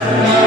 Hallelujah.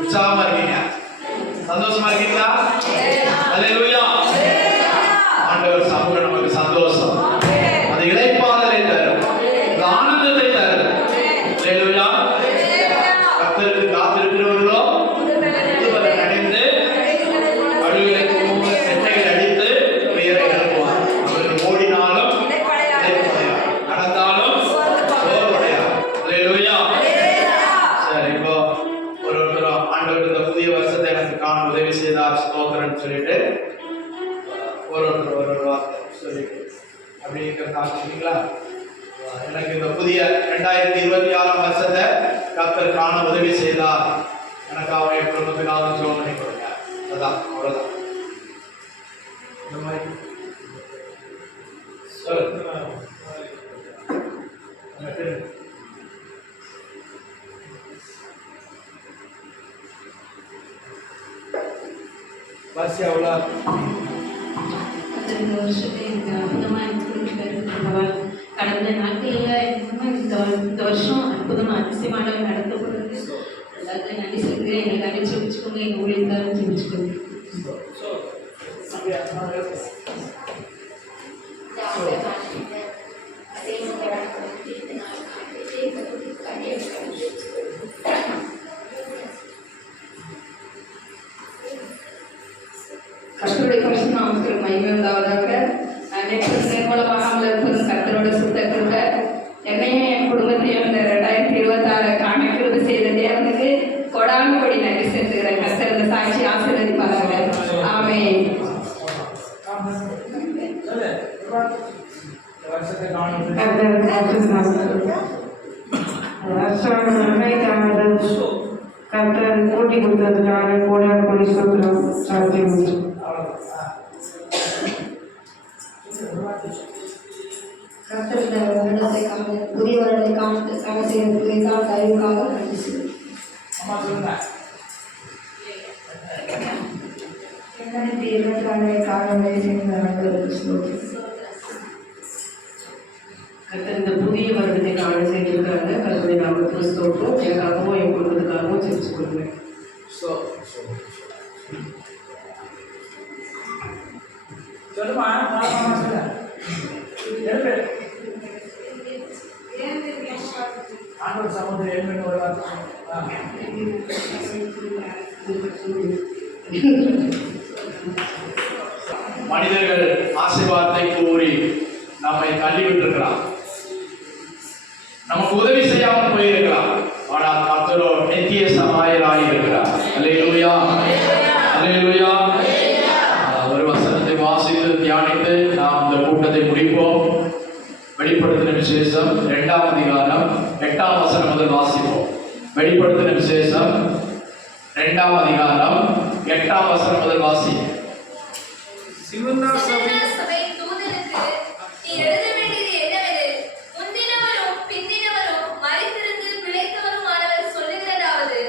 உற்சாகமா இருக்கீங்க? சந்தோஷமா இருக்கீங்களா? அல்லேலூயா. ஆண்டவர் சமூகம் நமக்கு சந்தோஷம், அது இளைப்பாறுதலை தரும், அது ஆனந்தத்தை தரும். அல்லேலூயா. கர்த்தருக்கு காத்திருக்கிறவர்களோ புதுபலன் அடைந்து அடிகளுக்கு முன்பு செட்டைகள் அடித்து உயரை எழுப்புவார். அவர்கள் ஓடினாலும் நடந்தாலும் சோர்வடையார். அல்லேலூயா. சரி, இப்போ ஒருத்தரும் ஆண்டவர் இந்த புதிய வருஷத்தை எனக்கு காண உதவி செய்தார், ஸ்தோத்திரம்னு சொல்லிட்டு ஒரு வார்த்தை சொல்லிட்டு அப்படிங்கிறத ஆரம்பிச்சிங்களா? எனக்கு இந்த புதிய 2026 வருஷத்தை கர்த்தர் காண உதவி செய்தார், எனக்காக என் குடும்பத்துக்காக ஜெபம் பண்ணி கொடுங்க. அதான், அவ்வளவுதான். இந்த மாதிரி இந்த வருஷத்தை அற்புதமா கடந்த நாட்களில் இந்த வருஷம் அற்புதமா அதிசயமான நடத்தப்படுறது எல்லாத்தையும் நன்றி சொல்லுங்க. எங்களுக்கு அனுப்பிச்சு வச்சுக்கோங்க, எங்க ஊழியர்காரங்க வச்சுக்கோங்க. கர்த்தருடைய பரிசுத்த நாமத்திற்கு மகிமை உண்டாவதாக. நிர்மூலமாகாமல் இருப்பதும் கர்த்தரோட சுத்த கிருபை. என்னையும் என் குடும்பத்தையும் இந்த 2026 காண கிருபை செய்த தேவனுக்கு கொடான கொடி நன்றி செலுத்துகிறேன். கர்த்தர் இந்த சாட்சி ஆசீர்வதிப்பார்கள். ஆமென். கர்த்தர் கூட்டி கொடுத்ததுக்காக கோடான கொடி ஸ்தோத்திரம். சாத்தியம் கர்த்தர் இந்த வருடத்தைக்காக, புதிய வருடத்தைக்காக செய்வதற்காக தயவுக்காக நன்றி சொல்லுங்கள். 2026 காண உதவி செய்த கர்த்தர் இந்த புதிய வருடத்தை காண செய்திருக்காங்க. கர்த்தருடைய நாமத்துக்கு ஸ்தோத்திரம். எனக்காகவும் என் குடும்பத்துக்காகவும் ஜெபிச்சு கொடுங்க. சொல்லுமா ஆண்டவர் சமுதிரம் ஏழ்மைன்னு ஒரு மனிதர்கள் ஆசீர்வாதத்தை கூறி நம்மை தள்ளிவிட்டிருக்கிறார், நமக்கு உதவி செய்யாமல் போயிருக்கிறார். ஆனால் கர்த்தரோ நித்திய சகாயராய் இருக்கிறார். அல்லேலூயா, அல்லேலூயா. ஒரு வசனத்தை வாசித்து தியானித்து நாம் இந்த கூட்டத்தை முடிப்போம். வெளிப்படுத்தின விசேஷம் 2ஆம் அதிகாரம் 8ஆம் வசனம் முதல் வாசிப்போம். வெளிப்படுத்தின விசேஷம் 2ஆம் அதிகாரம் 8ஆம் வசனம் முதல் வாசி. சிமோனா சபை தூதனுக்கு நீ எழுத வேண்டியது என்னவெனில், முந்தினவரும் பிந்தினவரும் மரித்திருந்து பிழைத்தவருமானவர் சொல்லுகிறதாவது,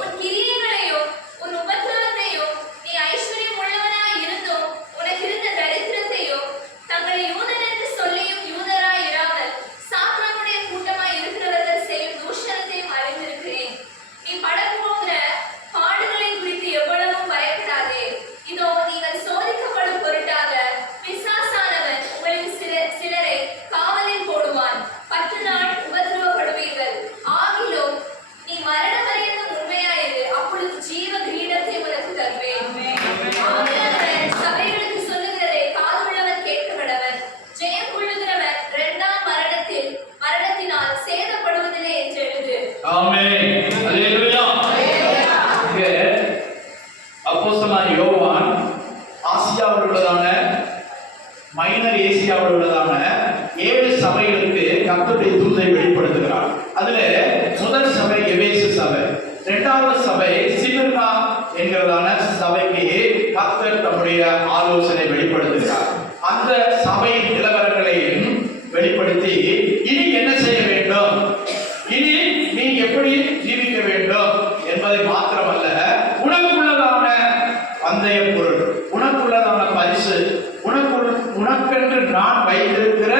உன் கிரியைகளையும் உன் உபத்திரவத்தையும் நீ ஐஸ்வர்யம் உள்ளவனாய் இருந்தும் உனக்கு இருந்த தரித்திரத்தையும் தங்களை யூதன் என்று சொல்லியும் யூதராய் இராமல் சாத்தானுடைய கூட்டமாய் இருக்கிறவர்கள் செய்யும் தூஷணத்தையும் அறிந்திருக்கிறேன். நீ படப்போகிற பாடுகளை குறித்து எவ்வளவும் பயப்படாதே. இதோ நீங்கள் சோதிக்கப்படும் பொருட்டாக பிசாசானவன் உங்களுக்கு சிலரை காவலில் போடுவான். 10 நாள் உபத்திரவப்படுவீர்கள். ஆகிலும் நீ மரண பரியந்தம் உண்மையாயிரு, அப்பொழுது ஜீவ கிரீடத்தை உனக்கு தருவேன். ஆவியானவர் சபைகளுக்கு சொல்லுகிறதை காதுள்ளவன் கேட்கப்படவன். ஜெயம் கொள்ளுகிறவன் 2ஆம் மரணத்தினால் சேதப்படுவதில்லை என்று எழுது. ஆமென். அல்லேலூயா. அப்போஸ்தலனாகிய யோவான் ஆசியாவில் உள்ளதான மைனர் ஏசியாவில் உள்ளதான 7 சபைகளுக்கு கர்த்தருடைய தூதை வெளிப்படுத்துகிறார். அதுல முதல் சபை எபேசு சபை, 2வது சபை சிமிர்னா என்கிறதான சபைக்கு கர்த்தர் தம்முடைய ஆலோசனை வெளிப்படுத்துகிறார். அந்த சபையின் நிலவரங்களையும் வெளிப்படுத்தி இனி என்ன செய்ய வேண்டும், இனி நீ எப்படி ஜீவிக்க வேண்டும் என்பதை மாத்திரமல்ல, உனக்குள்ளதான பந்தய பொருள், உனக்குள்ளதான பரிசு, உனக்கென்று நான் வைத்திருக்கிற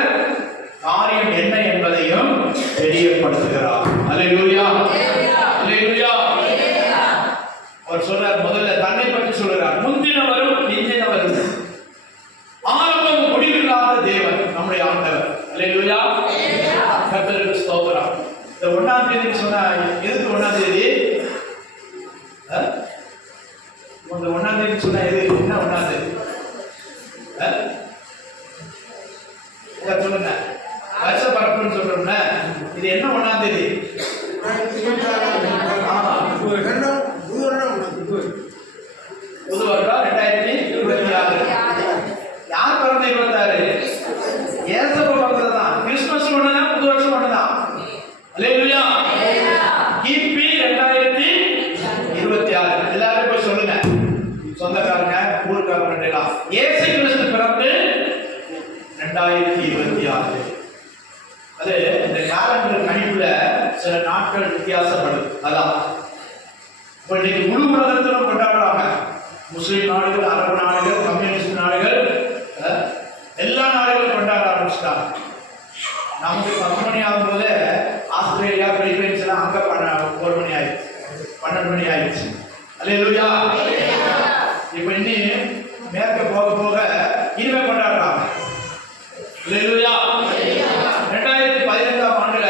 காரியம் என்ன என்பதையும் தெரியப்படுத்துகிறார். அல்லேலூயா, அல்லேலூயா. நாட்கள் வித்தியாசப்படுது. அதான் இப்போ இன்னைக்கு முழு உலகத்திலும் கொண்டாடுறாங்க. முஸ்லிம் நாடுகள், அரபு நாடுகள், கம்யூனிஸ்ட் நாடுகள், எல்லா நாடுகளும் கொண்டாட ஆரம்பிச்சிட்டாங்க. நமக்கு 10 மணி ஆகும்போது ஆஸ்திரேலியா, பிலிப்பைன்ஸ் எல்லாம் அங்க 1 மணி ஆயிடுச்சு, 12 மணி ஆயிடுச்சு. அல்லேலூயா. இப்ப இன்னி மேற்க போக போக இனிமே கொண்டாடுறாங்க. அல்லேலூயா. 2015ஆம் ஆண்டுல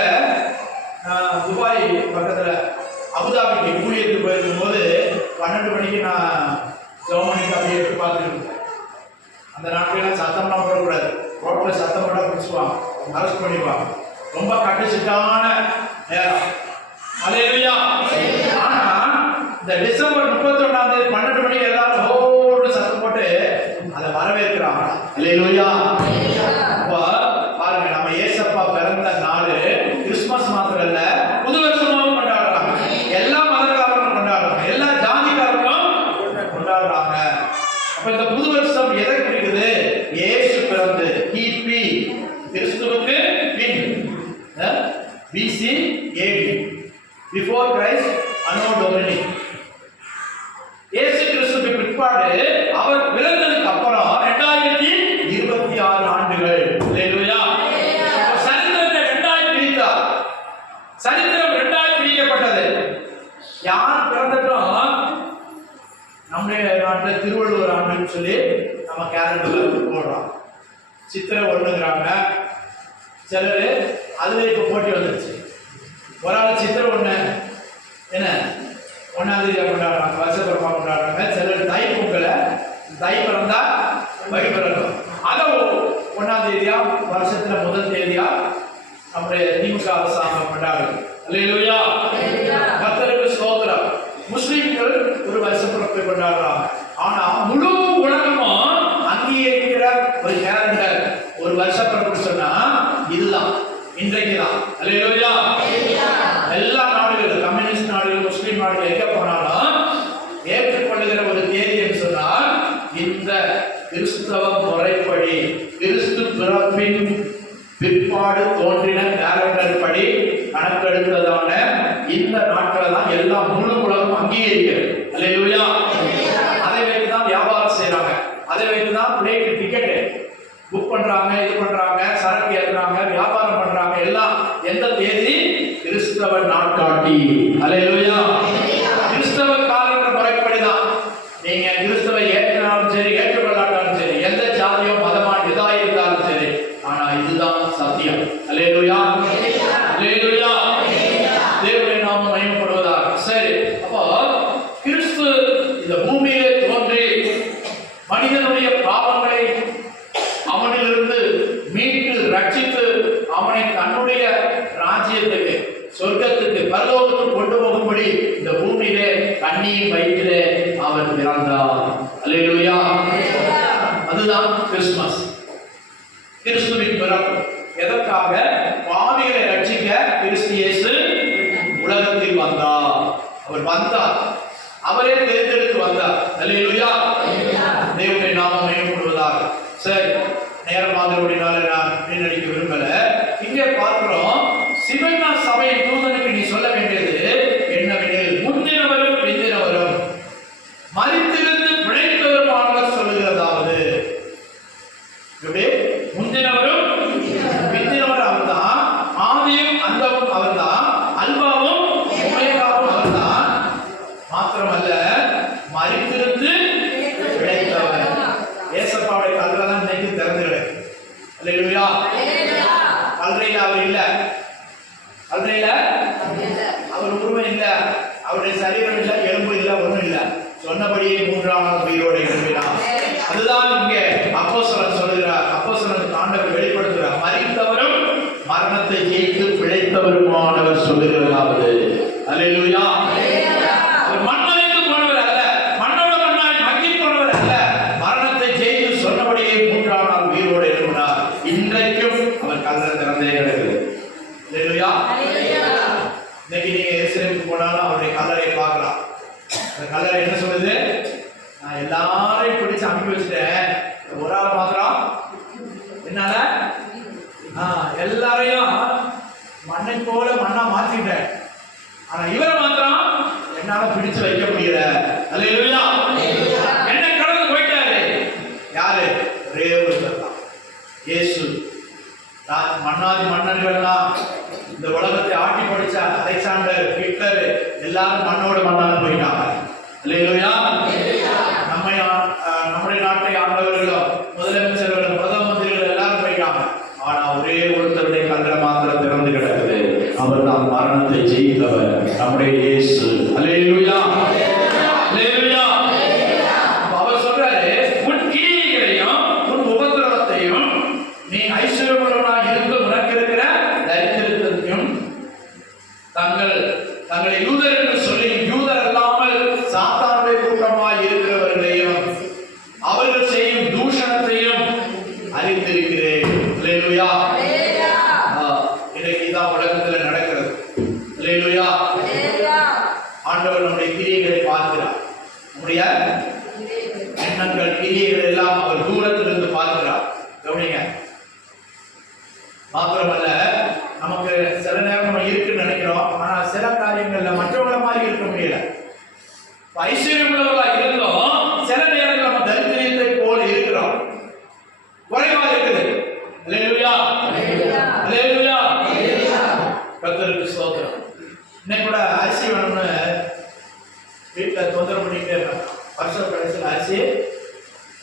துபாய் பக்கத்துல அபுதாபிக்கு ஊழியத்துக்கு போயிருக்கும் போது 12 மணிக்கு நான் ஜெர்மனிக்கு அப்படியே எடுத்து பார்த்துருக்கேன். அந்த நாட்களெல்லாம் சத்தம்லாம் போடக்கூடாது. ரோட்ல சத்தம் போட பிடிச்சுவாங்க, அரெஸ்ட் பண்ணிப்பாங்க. ரொம்ப கட்டுச்சிட்டான நேரம். அல்லேலூயா. ஆனா இந்த டிசம்பர் 31ஆம் தேதி 12 மணிக்கு எல்லாரும் ஹோடு சத்தம் போட்டு அதை வரவேற்கிறாங்க. அல்லேலூயா. அப்ப பாருங்க, நம்ம ஏசப்பா பிறந்த நாள் கிறிஸ்துமஸ் மாத்திரம் இல்ல, புது வருஷமாவும் கொண்டாடுறாங்க. எல்லா மதக்காரங்களும் கொண்டாடுறாங்க, எல்லா ஜாதிக்காரங்களும் கொண்டாடுறாங்க. அப்ப இந்த புது வருஷம் எதை குறிக்குது? இயேசு பிறந்து கிபி கிறிஸ்துவுக்கு பின் BC AD, பிஃபோர் கிரைஸ்ட் அனோ டொமினி. இயேசு கிறிஸ்துவுக்கு பிற்பாடு அவர் பிறந்ததுக்கு அப்புறம் 2026 ஆண்டுகள். அல்லேலூயா. சரித்திரத்தை 2 பிரித்தார். சரித்திரம் 2 பிரிக்கப்பட்டது. யார் பிறந்தட்டும் நம்முடைய நாட்டில் திருவள்ளுவர் ஆண்டுன்னு சொல்லி நம்ம கேலண்டர்ல போடுறோம். சித்திரை 1ங்கிறாங்க சிலர். அதுல இப்ப போட்டி வந்துருச்சு. ஒரு ஆள் சித்திரை 1 என்ன 1ஆம் தேதியா கொண்டாடுறாங்க, வருஷப்பிறப்பா கொண்டாடுறாங்க. சிலர் தை பொங்கலை, தை பிறந்தா வை பிறக்கும், அதை 1ஆம் தேதியா வருஷத்துல முதல் தேதியா நம்முடைய திமுக அரசாங்கம் கொண்டாடுது. அல்லேலூயா. கர்த்தருக்கு ஸ்தோத்திரம். முஸ்லிம்கள் ஒரு வருஷப்பிறப்பை கொண்டாடுறாங்க. ஆனா முழு உலகமும் அங்கீகரிக்கிற ஒரு கேலண்டர், ஒரு வருஷப்பிறப்பு சொன்னா இதுதான், இன்றைக்குதான். அல்லேலூயா. எல்லா நாடுகளும், கம்யூனிஸ்ட் நாடுகள், முஸ்லிம் நாடுகள் எங்க போனாலும் ஏற்றுக்கொள்ளுகிற ஒரு தேதி என்று சொன்னால் இந்த கிறிஸ்தவ முறைப்படி, கிறிஸ்து பிறப்பின் பிற்பாடு தோன்றின கேலண்டர் படி கணக்கெடுத்ததான இந்த நாட்களை தான் எல்லா முழு உலகம் அங்கீகரிக்கிறது. அல்லேலூயா. அதை வைத்துதான் வியாபாரம் செய்யறாங்க, அதை வைத்துதான் பிளேட் டிக்கெட் புக் பண்றாங்க, இது பண்றாங்க, சரக்கு ஏற்றுறாங்க, வியாபாரம் பண்றாங்க. எல்லாம் எந்த தேதி? கிறிஸ்தவ நாட்காட்டி. அல்லேலூயா. கிறிஸ்தவ காலண்டர் முறைப்படிதான். நீங்க கிறிஸ்தவ ஏற்றினாலும் சரி, ஏற்றுக்கொள்ளாட்டாலும் சரி, எந்த ஜாதியோ மதமா எதா இருந்தாலும் சரி, ஆனா இதுதான் சத்தியம். அல்லேலூயா. அல்லேலூயா. தேவனுடைய நாமம் மகிமைப்படுவதாக. சரி, அப்போ கிறிஸ்து இந்த பூமியிலே தோன்றி மனிதனுடைய பாவங்களை அவனிலிருந்து மீட்டு ரட்சித்து அவனை தன்னுடைய ராஜ்யத்துக்கு, சொர்க்கத்துக்கு, பரலோகத்துக்கு கொண்டு போகும்படி இந்த பூமியிலே கண்ணியின் வயிற்றிலே அவர் பிறந்தார். அல்லேலூயா. அதுதான் கிறிஸ்துமஸ், கிறிஸ்துவின் பிறப்பு. எதற்காக? பாவிகளை ரட்சிக்க கிறிஸ்து இயேசு உலகத்தில் வந்தார். அவர் வந்தார், அவரே தேர்ந்தெடுத்து வந்தார். அல்லேலூயா. தேவனுடைய நாமம் மகிமைப்படுவதாக. சரி, நேரமாதவடினால நான் வீணடிக்க விரும்பல. இங்கே பார்க்கிறோம், சிவன்னா சபையின் தூதனுக்கு நீ சொல்ல வேண்டியது என்னவெனில், முந்தினவரும் பிந்தினவரும் மரித்திருந்து பிழைத்தவருமானவர் சொல்லுகிறதாவது. முந்தினவரும் பிந்தினவரும் அவர்தான், ஆதியும் அந்தமும் அவர்தான், அல்பாவும் ஒமேகாவும் அவர்தான். மாத்திரமல்ல, மரித்திருந்து பிழைத்தவர். ஏசப்பாவுடைய கல்லை தான் இன்னைக்கு திறந்து கிடக்கு. அல்லேலூயா. கல்றையில அவர் இல்ல, கல்றையில அவர் உருவம் இல்ல, அவருடைய சரீரம் இல்ல, எலும்பு இல்ல, ஒண்ணும் இல்ல. சொன்னபடியே 3ஆம் நாள் உயிரோடு எழும்பினார். அதுதான் இங்கே அப்போஸ்தலன் சொல்லுகிறார். அப்போஸ்தலன் ஆண்டவர் வெளிப்படுத்துகிறார், மரித்தவரும் மரணத்தை ஜெயித்து பிழைத்தவருமானவர் சொல்லுகிறதாவது. அல்லேலூயா. மண்ணடைந்து போனவர் அல்ல, மண்ணோட மண்ணாய் மக்கி போனவர் அல்ல, மரணத்தை ஜெயித்து சொன்னபடியே 3ஆம் நாள் உயிரோடு எழும்பினார். இன்றைக்கும் அவர் கல்லறை திறந்தே கிடக்குது. அல்லேலூயா. இன்னைக்கு நீங்க எருசலேமுக்கு போனாலும் அவருடைய கல்லறையை பார்க்கலாம். அந்த கல்லறை என்ன சொல்லுது? நான் எல்லாரையும் பிடிச்சு அனுப்பி வச்சுட்டேன், ஒரு ஆள் மாத்திரம் என்னால எல்லாரையும் மண்ணை போல மண்ணா மாத்திட்டேன். ஆனா இவரை மாத்திரம் என்னால பிடிச்சு வைக்க முடியல. அல்லேலூயா. என்ன கடந்து போயிட்டாரு. யாரு? ரேவூதர் தான். இயேசு மன்னாதி மன்னர்கள்லாம் இந்த உலகத்தை ஆட்டி படிச்ச அலெக்சாண்டர், ஹிட்லர் எல்லாரும் மண்ணோடு மண்ணாக போயிட்டாங்க. அல்லேலூயா. நம்முடைய நாட்டை ஆண்டவர்களும் முதலமைச்சர்களும் பிரதம மந்திரிகள் எல்லாரும் போயிட்டாங்க. ஆனா ஒரே ஒருத்தருடைய கல்லை மாத்திரம் திறந்து கிடக்குது. அவர் தான் மரணத்தை ஜெயித்தவர், நம்முடைய இயேசு. அல்லேலூயா. அல்லேலூயா. அவர் சொல்றாரு, உன் கிரியைகளையும் உன் உபத்திரவத்தையும் நீ ஐஸ்வர்யமுள்ளவனாக இருந்து உனக்கு இருக்கிற தரித்திரத்தையும் தங்களை யூதர் என்று சொல்லி யூதர் அல்லாமல் சாத்தானுடைய கூட்டமாய் இருக்கிறவர்களையும் அவர்கள் செய்யும் தூஷணத்தையும் அறிந்திருக்கிறேன். அல்லேலூயா. இன்னைக்கு தான் உலகத்துல நடக்கிறது. அல்லேலூயா. ஆண்டவர் நம்முடைய கிரியைகளை பார்க்கிறார். நம்முடைய எண்ணங்கள் கிரியைகள் எல்லாம் அவர் தூரத்திலிருந்து பார்க்கிறார். கவனிங்க. மாத்திரமல்ல, நமக்கு சில நேரம் நம்ம இருக்குன்னு நினைக்கிறோம். ஆனா சில காரியங்கள்ல மற்றவங்கள மாதிரி இருக்க முடியல. ஐஸ்வர்யம் உள்ளவர்களா இருந்தோம், சில நேரங்கள் நம்ம தரித்திரத்தை போல இருக்கிறோம். குறைவா இருக்குது. அல்லேலூயா. அல்லேலூயா. கர்த்தருக்கு ஸ்தோத்திரம். இன்னைக்கு கூட அரிசி வேணும்னு வீட்டில் தொந்தரவு பண்ணிக்கிட்டே இருக்காங்க. வருஷ கடைசியில் அரிசி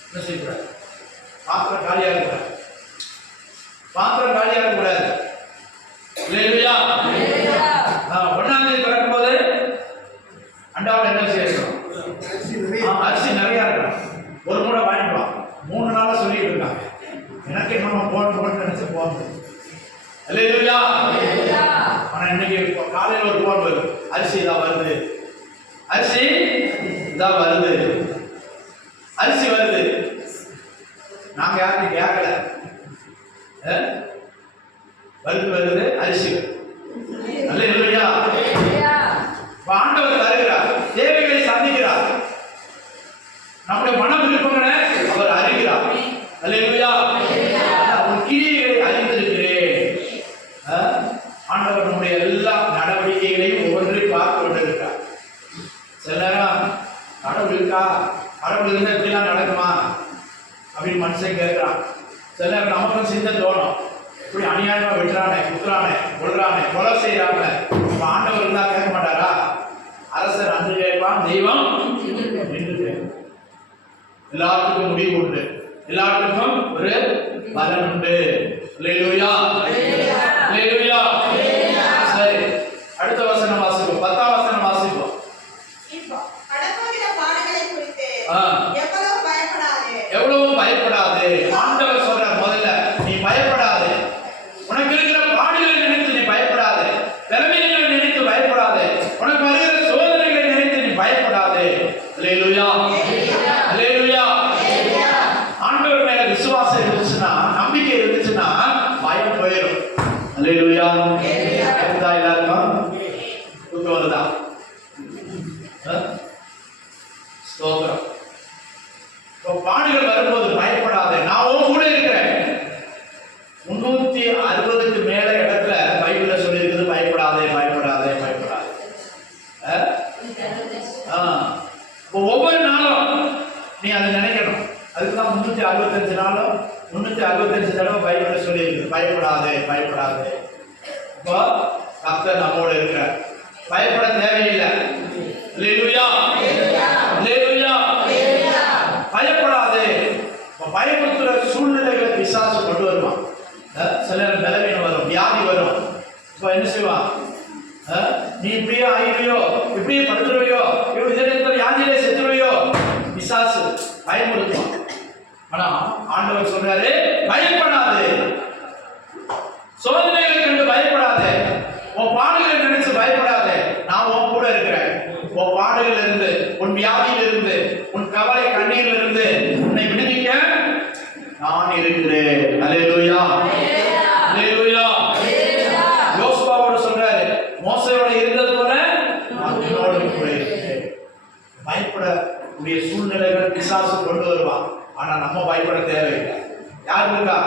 என்ன செய்யக்கூடாது, பாத்திரம் காலியாக இருக்கக்கூடாது. பாத்திரம் காலியாக இருக்கக்கூடாது. அல்லேலூயா. 1ஆம் தேதி பிறக்கும் போது அண்டாவில் என்ன செய்யணும்? அரிசி நிறையா இருக்கணும். ஒரு மூடை வாங்கிக்கலாம். 3 நாளா சொல்லிட்டு இருக்காங்க. எனக்கு என்னமோ போட்டு நினைச்சு போகுது. அல்லேலூயா. ஆனா இன்னைக்கு காலையில் ஒரு போன் வருது, அரிசி தான் வருது, அரிசி தான் வருது, அரிசி வருது. நாங்க யாருக்கும் கேட்கல. வருது அரிசி. அல்லேலூயா. ஆண்டவர் தருகிறார், தேவைகளை சந்திக்கிறார், நம்முடைய மன விருப்பங்களை அவர் அறிகிறார். அல்லேலூயா. உன் கிரியைகளை அறிந்திருக்கிறேன். ஆண்டவர் நம்முடைய எல்லா நடவடிக்கைகளையும் ஒவ்வொன்றையும் பார்த்து கொண்டிருக்கிறார். சில நேரம் கடவுள் இருக்கா, கடவுள் இருந்தா இப்படிலாம் நடக்குமா அப்படின்னு மனுஷன் கேட்கிறான். சில நேரம் நமக்கும் சிந்தை தோணும், இப்படி அநியாயமா விட்டுறானே, குத்துறானே, கொள்றானே, கொலை செய்யறாங்க. ஆண்டவர் இருந்தா கேட்க மாட்டாரா? அரசர் அன்று கேட்பான், தெய்வம் என்று கேட்பான். எல்லாத்துக்கும் முடிவு உண்டு, எல்லாத்துக்கும் ஒரு பலன் உண்டு. அல்லேலூயா. அல்லேலூயா. சரி, அடுத்த வசனம் வாசிப்போம். 10ஆம் வசனம் வாசிப்போம். எவ்வளவு பயப்படாது. ஆண்டவர் சொல்றார், முதல்ல நீ பயப்படாது. உனக்கு இருக்கிற பாடுகளை நினைத்து நீ பயப்படாது, திறமைகளை நினைத்து பயப்படாது, உனக்கு வருகிற சோதனைகளை நினைத்து நீ பயப்படாது. அல்லேலூயா. அல்லேலூயா. ஆண்டவர் மேல விசுவாசம் இருந்துச்சுன்னா, நம்பிக்கை இருந்துச்சுன்னா பயம் போயிடும். அல்லேலூயா. இருந்தா எல்லாருக்கும் தூக்கம் வருதா? ஸ்தோத்திரம். பாடுகள் வரும்போது பயப்படாத, நான் உன் கூட இருக்கிறேன். 360க்கு மேல இடத்துல பைபிள்ல சொல்லி இருக்குது, பயப்படாதே பயப்படாதே பயப்படாதே. ஒவ்வொரு நாளும் நீ அதை நினைக்கணும். அதுக்குதான் 365 நாளும் 365 தடவை பைபிள்ல சொல்லி இருக்குது, பயப்படாதே பயப்படாதே. இப்போ கர்த்தர் நம்மோடு இருக்கிறார், பயப்பட தேவையில்லை. அல்லேலூயா. அல்லேலூயா. பயப்படாதே. பயப்படுத்துற சூழ்நிலைகளை பிசாசு கொண்டு வருவான். சில நேரம் பலவீனம் வரும், வியாதி வரும். இப்போ என்ன செய்வான்? நீ இப்படியே ஆகிடுவியோ, இப்படியே படுத்துருவையோ, இதயத்தில் வியாதியிலே செத்துருவையோ, பிசாசு பயமுறுத்துவான். ஆனா ஆண்டவர் சொல்றாரு, பயப்படாது. சோதனைகளை கண்டு பயப்படாதே, உன் பாடுகளை நினைச்சு பயப்படாதே. நான் உன் கூட இருக்கிறேன். உன் பாடுகள் இருந்து, உன் வியாதியில் இருந்து, உன் கவலை கண்ணீரில் இருந்து உன்னை விடுவிக்க நான் இருக்கிறேன். அல்லேலூயா. அல்லேலூயா. யோசுவாவோட சொல்றாரு, மோசேயோட இருந்தது போல நான் உன்னோடு கூட இருக்கிறேன். பயப்படக்கூடிய சூழ்நிலைகள் பிசாசு கொண்டு வருவான். ஆனா நம்ம பயப்பட தேவையில்லை. யார் இருக்கா?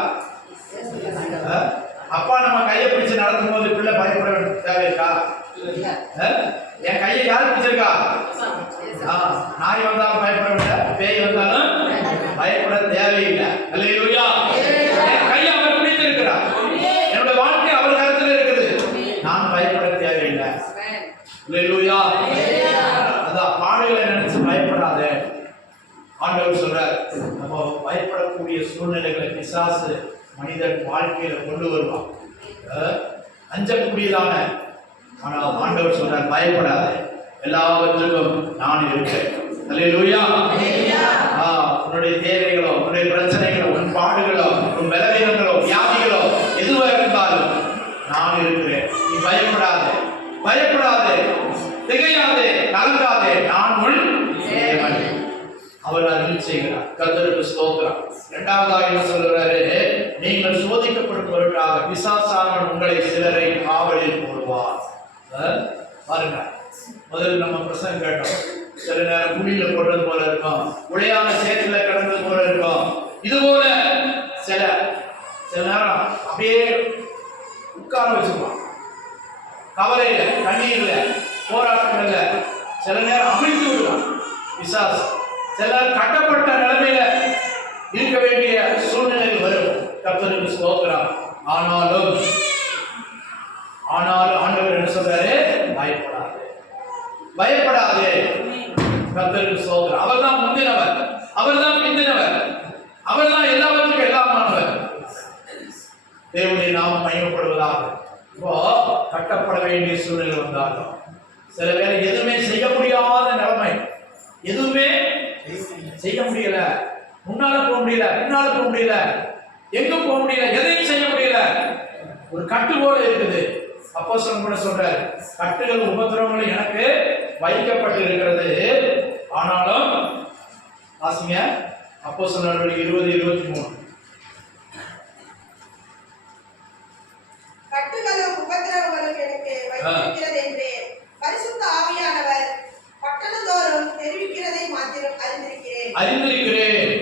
அப்பா நம்ம கையை பிடிச்சு நடக்கும் போது பிள்ளை பயப்பட தேவையில்லை. என் கையை யாரு பிடிச்சிருக்கா? நாய் வந்தாலும் பயப்பட வேண்டாம், பேய் வந்தாலும் பயப்பட தேவையில்லை. அல்லேலூயா. என் கையை அவர் பிடித்திருக்கிறார், என்னுடைய வாழ்க்கை அவர் கருத்தில் இருக்குது, நான் பயப்பட தேவையில்லை. அல்லேலூயா. அதான் பாடுகளை நினைச்சு பயப்படாதே. ஆண்டவர் சொல்றார், நம்ம பயப்படக்கூடிய சூழ்நிலைகளை பிசாசு மனிதன் வாழ்க்கையில கொண்டு வருவான், அஞ்சக்கூடியதான. ஆனால் ஆண்டவர் சொல்றார், பயப்படாதே, எல்லாவற்றுக்கும் நான் இருக்கேன். அல்லேலூயா. உன்னுடைய தேவைகளோ, உன்னுடைய பிரச்சனைகளோ, உன் பாடுகளோ, உன் பலவீனங்களோ, வியாதிகளோ எதுவா இருந்தாலும் நான் இருக்கிறேன். நீ பயப்படாதே, பயப்படாதே, திகையாதே, கலங்காதே, நான் உன் தேவன். அவர் அருள் செய்கிறார். கர்த்தருக்கு ஸ்தோத்திரம். இரண்டாவதாக என்ன சொல்றாரு? நீங்கள் சோதிக்கப்படும் பொருட்டாக பிசாசானவன் உங்களை சிலரை காவலில் போடுவார். பாருங்க, முதல்ல நம்ம பிரசங்கம் கேட்டோம், சில நேரம் குழியில போடுறது போல இருக்கும், உடையான சேத்துல கிடந்தது போல இருக்கும். இது போல சில நேரம் அப்படியே உட்கார வச்சிருப்பான், கவலையில, கண்ணீர்ல, போராட்டங்கள்ல சில நேரம் அமிழ்த்து விடுவான் பிசாசு. சிலர் கட்டப்பட்ட நிலைமையில இருக்க வேண்டிய சூழ்நிலையில் வரும். கர்த்தருக்கு ஸ்தோத்திரம். ஆனாலும் ஆண்டவர் என்ன சொல்றாரு? பயப்படாதே, பயப்படாதே. கர்த்தருக்கு ஸ்தோத்திரம். அவர்தான் முந்தினவர், அவர்தான் பிந்தினவர், அவர்தான் எல்லாவற்றுக்கும் எல்லாமானவர். தேவனுடைய நாமம் மகிமைப்படுவதாக. இப்போ கட்டப்பட வேண்டிய சூழ்நிலை வந்தாலும் சில பேர் எதுவுமே செய்ய முடியாத நிலைமை, எதுவுமே செய்ய முடியல, முன்னால போக முடியல, பின்னால போக முடியல, எங்க போக முடியல, எதையும் செய்ய முடியல, ஒரு கட்டு போல இருக்குது. அப்போஸ்தலன் கூட சொல்றாரு, கட்டுகள் உபத்திரவங்களும் எனக்கு வைக்கப்பட்டு இருக்கிறது. ஆனாலும் வாசிங்க, அப்போஸ்தலர் 20:23. கட்டுகளும் உபத்திரவங்களும் எனக்கு வைத்திருக்கிறது என்று பரிசுத்த ஆவியானவர் பட்டணந்தோறும் தெரிவிக்கிறதை மாத்திரம் அறிந்திருக்கிறேன்.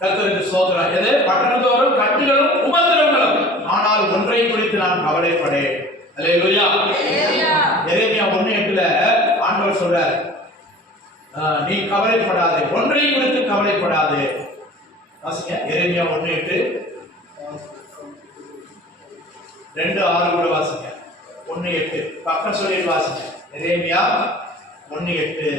கர்த்தருக்கு ஸ்தோத்திரம். எது? பட்டணந்தோறும் கட்டுகளும் உபத்திரவங்களும், ஆனால் ஒன்றை குறித்து நான் கவலைப்படேன். அல்லேலூயா. எரேமியா 1:8 ஆண்டவர் சொல்றார், நீ கவலைப்படாதே, ஒன்றை குறித்து கவலைப்படாதே. வாசிங்க, எரேமியா 1:8, 2:6 கூட வாசிங்க. 1:8 பக்கம் சொல்லிட்டு வாசிங்க. எரேமியா 1:8.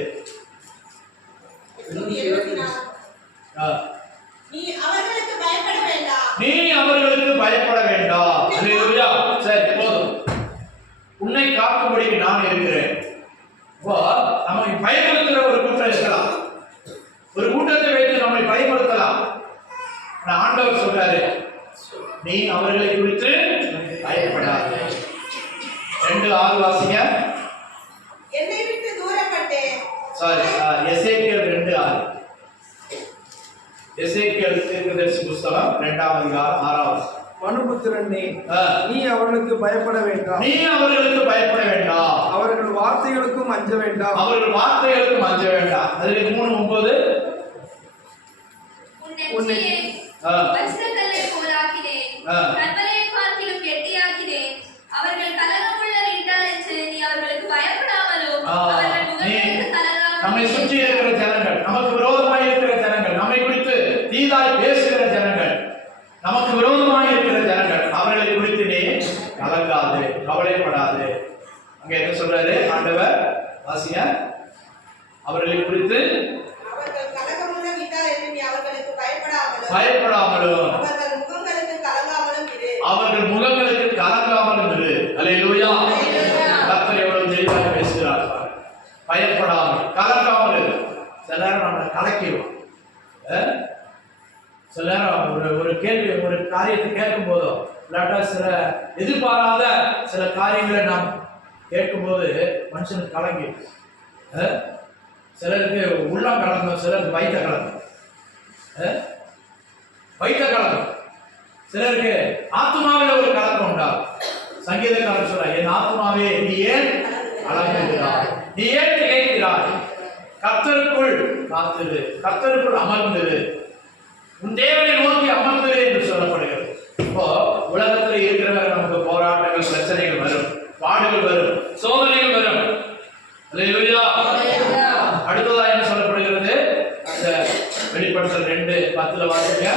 நீ அவர்களுக்கு பயப்பட வேண்டாம், நீ அவர்களுக்கு பயப்பட வேண்டாம். அல்லேலூயா. சரி, போதும். உன்னை காக்கும்படிக்கு நான் இருக்கிறேன். இப்போ நம்மை பயப்படுத்துற ஒரு கூட்டம் இருக்கலாம், ஒரு கூட்டத்தை வைத்து நம்மை பயப்படுத்தலாம். ஆண்டவர் சொல்றாரு, நீ அவர்களை குறித்து பயப்படாதே. 2:6 வாசிங்க. என்னை விட்டு தூரப்பட்டேன். சாரி, எசேக்கியேல் 2:6. எசேக்கியேல் தீர்க்கதரிசி புத்தகம் 2ஆம் அதிகாரம் 6வது. மனுபுத்திரனே, நீ அவர்களுக்கு பயப்பட வேண்டாம், நீ அவர்களுக்கு பயப்பட வேண்டாம், அவர்கள் வார்த்தைகளுக்கும் அஞ்ச வேண்டாம், அவர்கள் வார்த்தைகளுக்கும் அஞ்ச வேண்டாம். அதுக்கு 3:9. உன் நெற்றியை வஸ்திரக்கல்லை போலாக்கினேன், கற்பலையை பார்க்கிலும் கெட்டியாக்கினேன். அவர்கள் கலகமுள்ளர் என்றால் என்று நீ அவர்களுக்கு பயப்படாமலும் அவர்கள் முகங்களுக்கு கலங்காமலும். நம்மை சுற்றி இருக்கிற ஜனங்கள், நமக்கு விரோதமாய் இருக்கிற ஜனங்கள், நம்மை குறித்து தீதாய் பேசுகிற ஜனங்கள், நமக்கு விரோதமாய் இருக்கிற ஜனங்கள், அவர்களை குறித்து நீ கலங்காது, கவலைப்படாது. அங்க என்ன சொல்றாரு ஆண்டவர்? வாசிங்க. அவர்களை குறித்து அவர்கள் கலகமுள்ள விட்டார் என்று நீ அவர்களுக்கு பயப்படாமலும், அவர்கள் முகங்களுக்கு கலங்காமலும் இரு. அவர்கள் முகங்களுக்கு கலங்காமலும் இரு. அல்லேலூயா. கர்த்தர் எவ்வளவு தெளிவாக பேசுகிறார். பயப்படாமல், கலங்காமல் இரு. சில நேரம் நம்மளை கலக்கிடுவோம். சில நேரம் ஒரு கேள்வி, ஒரு காரியத்தை கேட்கும் போதோ, இல்லாட்டா சில எதிர்பாராத சில காரியங்களை நாம் கேட்கும்போது மனுஷனுக்கு கலங்கி, சிலருக்கு உள்ளம் கலங்கும், சிலருக்கு வயிற்ற கலங்கும், சிலருக்கு ஆத்மாவில ஒரு கலக்கம் உண்டாகும். சங்கீதக்காரர் சொல்றார், என் ஆத்மாவே நீ ஏன் கலங்குகிறாய், நீ ஏன் திகைக்கிறாய், கர்த்தருக்குள் காத்திரு, கர்த்தருக்குள் அமர்ந்திரு, உன் தேவனை நோக்கி அமர்ந்திரு என்று சொல்லப்படுகிறது. இப்போ உலகத்துல இருக்கிற நமக்கு போராட்டங்கள், பிரச்சனைகள் வரும், பாடுகள் வரும், சோதனை வசனத்துல வாசிங்க.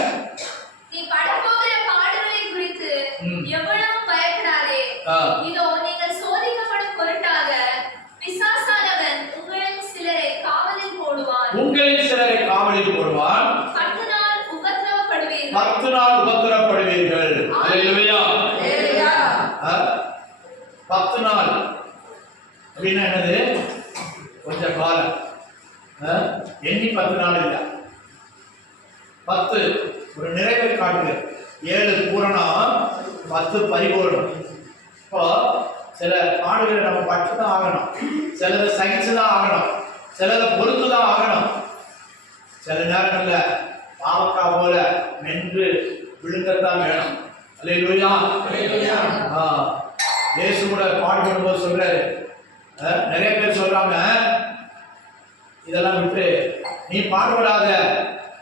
நீ படப்போகிற பாடுகளை குறித்து எவ்வளவு பயப்படாதே. ஆ. இதோ நீங்கள் சோதிக்கப்படும் பொருட்டாக பிசாசானவன் உங்களில் சிலரை காவலில் போடுவான். உங்களில் சிலரை காவலில் போடுவான். 10 நாள் உபத்திரவப்படுவீர்கள். 10 நாள் உபத்திரவப்படுவீர்கள். அல்லேலூயா. அல்லேலூயா. 10 நாள் அப்படின்னா என்னது? கொஞ்ச காலம். எண்ணி 10 நாள் இல்ல, 10 ஒரு நிறைவை காட்டுது. 7 பூரணம், 10 பரிபூரணம். இப்போ சில ஆடுகளை நம்ம பட்டு தான் ஆகணும், சிலதை சகிச்சு தான் ஆகணும், சிலதை பொறுத்து தான் ஆகணும். சில நேரங்கள்ல பாவக்கா போல மென்று விழுங்கத்தான் வேணும். அல்லேலூயா. இயேசு கூட பாடுபடும் போது சொல்றாரு, நிறைய பேர் சொல்றாங்க இதெல்லாம் விட்டு நீ பாடுபடாத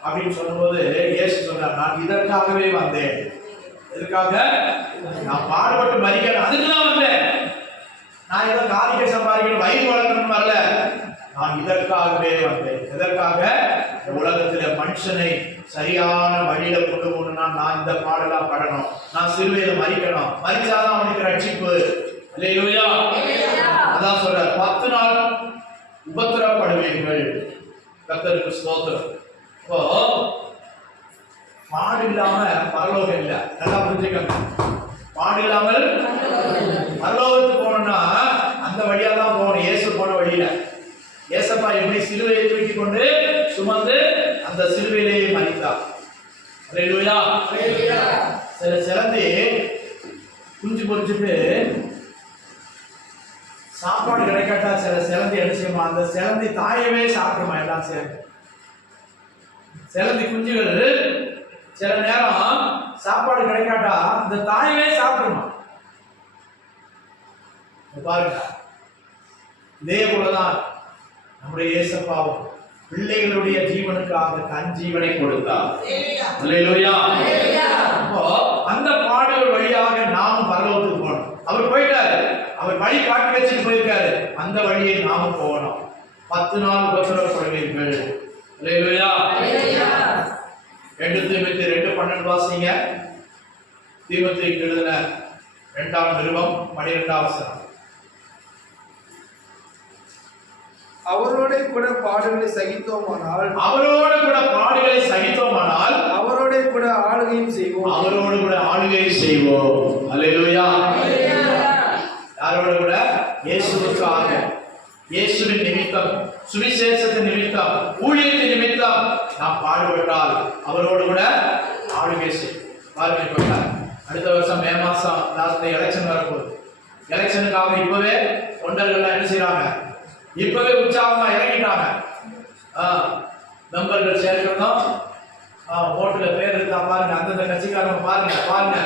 அப்படின்னு சொல்லும்போது இயேசு சொல்றார், நான் இதற்காகவே வந்தேன். எதுக்காக? நான் பாடுபட்டு மரிக்கணும், அதுக்கு தான் வந்தேன். நான் ஏதோ காரிகை சம்பாதிக்கணும், வயிறு வளர்க்கணும் வரல. நான் இதற்காகவே வந்தேன். எதற்காக? இந்த உலகத்துல மனுஷனை சரியான வழியில கொண்டு போகணும்னா நான் இந்த பாடலாம் படணும், நான் சிலுவையில மரிக்கணும், மரிச்சாதான் அவனுக்கு ரட்சிப்பு. அல்லேலூயா. அதான் சொல்றார், 10 நாள் உபத்திரப்படுவீர்கள். கர்த்தருக்கு ஸ்தோத்திரம். இப்போ பாடு இல்லாம பரலோகம் இல்லை. நல்லா புரிஞ்சுக்கங்க. பாடு இல்லாமல் பரலோகத்துக்கு போகணும்னா அந்த வழியா தான் போகணும். இயேசு போன வழியில. ஏசப்பா எப்படி சிலுவையை தூக்கி கொண்டு சுமந்து அந்த சிலுவையிலேயே மரித்தார். அல்லேலூயா. சில சிலந்தி குஞ்சு பொறிச்சுட்டு சாப்பாடு கிடைக்காட்டா சில சிலந்தி என்ன செய்யுமா? அந்த சிலந்தி தாயவே சாப்பிடுமா. எல்லாம் சேர்ந்து சிலந்தி குஞ்சுகள் சில நேரம் சாப்பாடு கிடைக்காட்டா அந்த தாயவே சாப்பிடுமா. பாருங்க, இதே போலதான் நம்முடைய இயேசப்பாவும் பிள்ளைகளுடைய ஜீவனுக்காக தன் ஜீவனை கொடுத்தார். அல்லேலூயா. அப்போ அந்த பாடுகள் வழியாக நாமும் பரலோகத்துக்கு போகணும். அவர் போயிட்டாரு, அவர் வழி காட்டி வச்சுட்டு போயிருக்காரு, அந்த வழியை நாமும் போகணும். 10 நாள் உபத்திரவப்படுவீர்கள். அல்லேலூயா. 2 தீமோத்தேயு 2:12 வாசிங்க. தீமோத்தேயுக்கு எழுதின 2ஆம் நிருபம் 12ஆம் வசனம். அவரோட கூட பாடுகளை சகித்தோமானால், அவரோடு கூட பாடுகளை சகித்தோமானால், அவரோட கூட ஆளுகையும் செய்வோம். அவரோடு கூட ஆளுகை செய்வோம். அல்லேலூயா. யாரோட கூட? இயேசுவுக்காக, இயேசுவின் நிமித்தம், சுவிசேஷத்தின் நிமித்தம், ஊழியத்தின் நிமித்தம் நாம் பாடுபட்டால் அவரோடு கூட ஆளுகை செய்வோம். பாருங்க, அடுத்த வருஷம் மே மாசம் லாஸ்ட்ல எலெக்ஷன் வரப்போகுது. எலெக்ஷனுக்காக இப்பவே தொண்டர்கள் என்ன செய்யறாங்க? இப்பவே உற்சாகமா இறங்கிட்டாங்க. மெம்பர்கள் சேர்க்கணும், ஓட்டுல பேர் இருக்கா பாருங்க, அந்தந்த கட்சிக்காரங்க பாருங்க.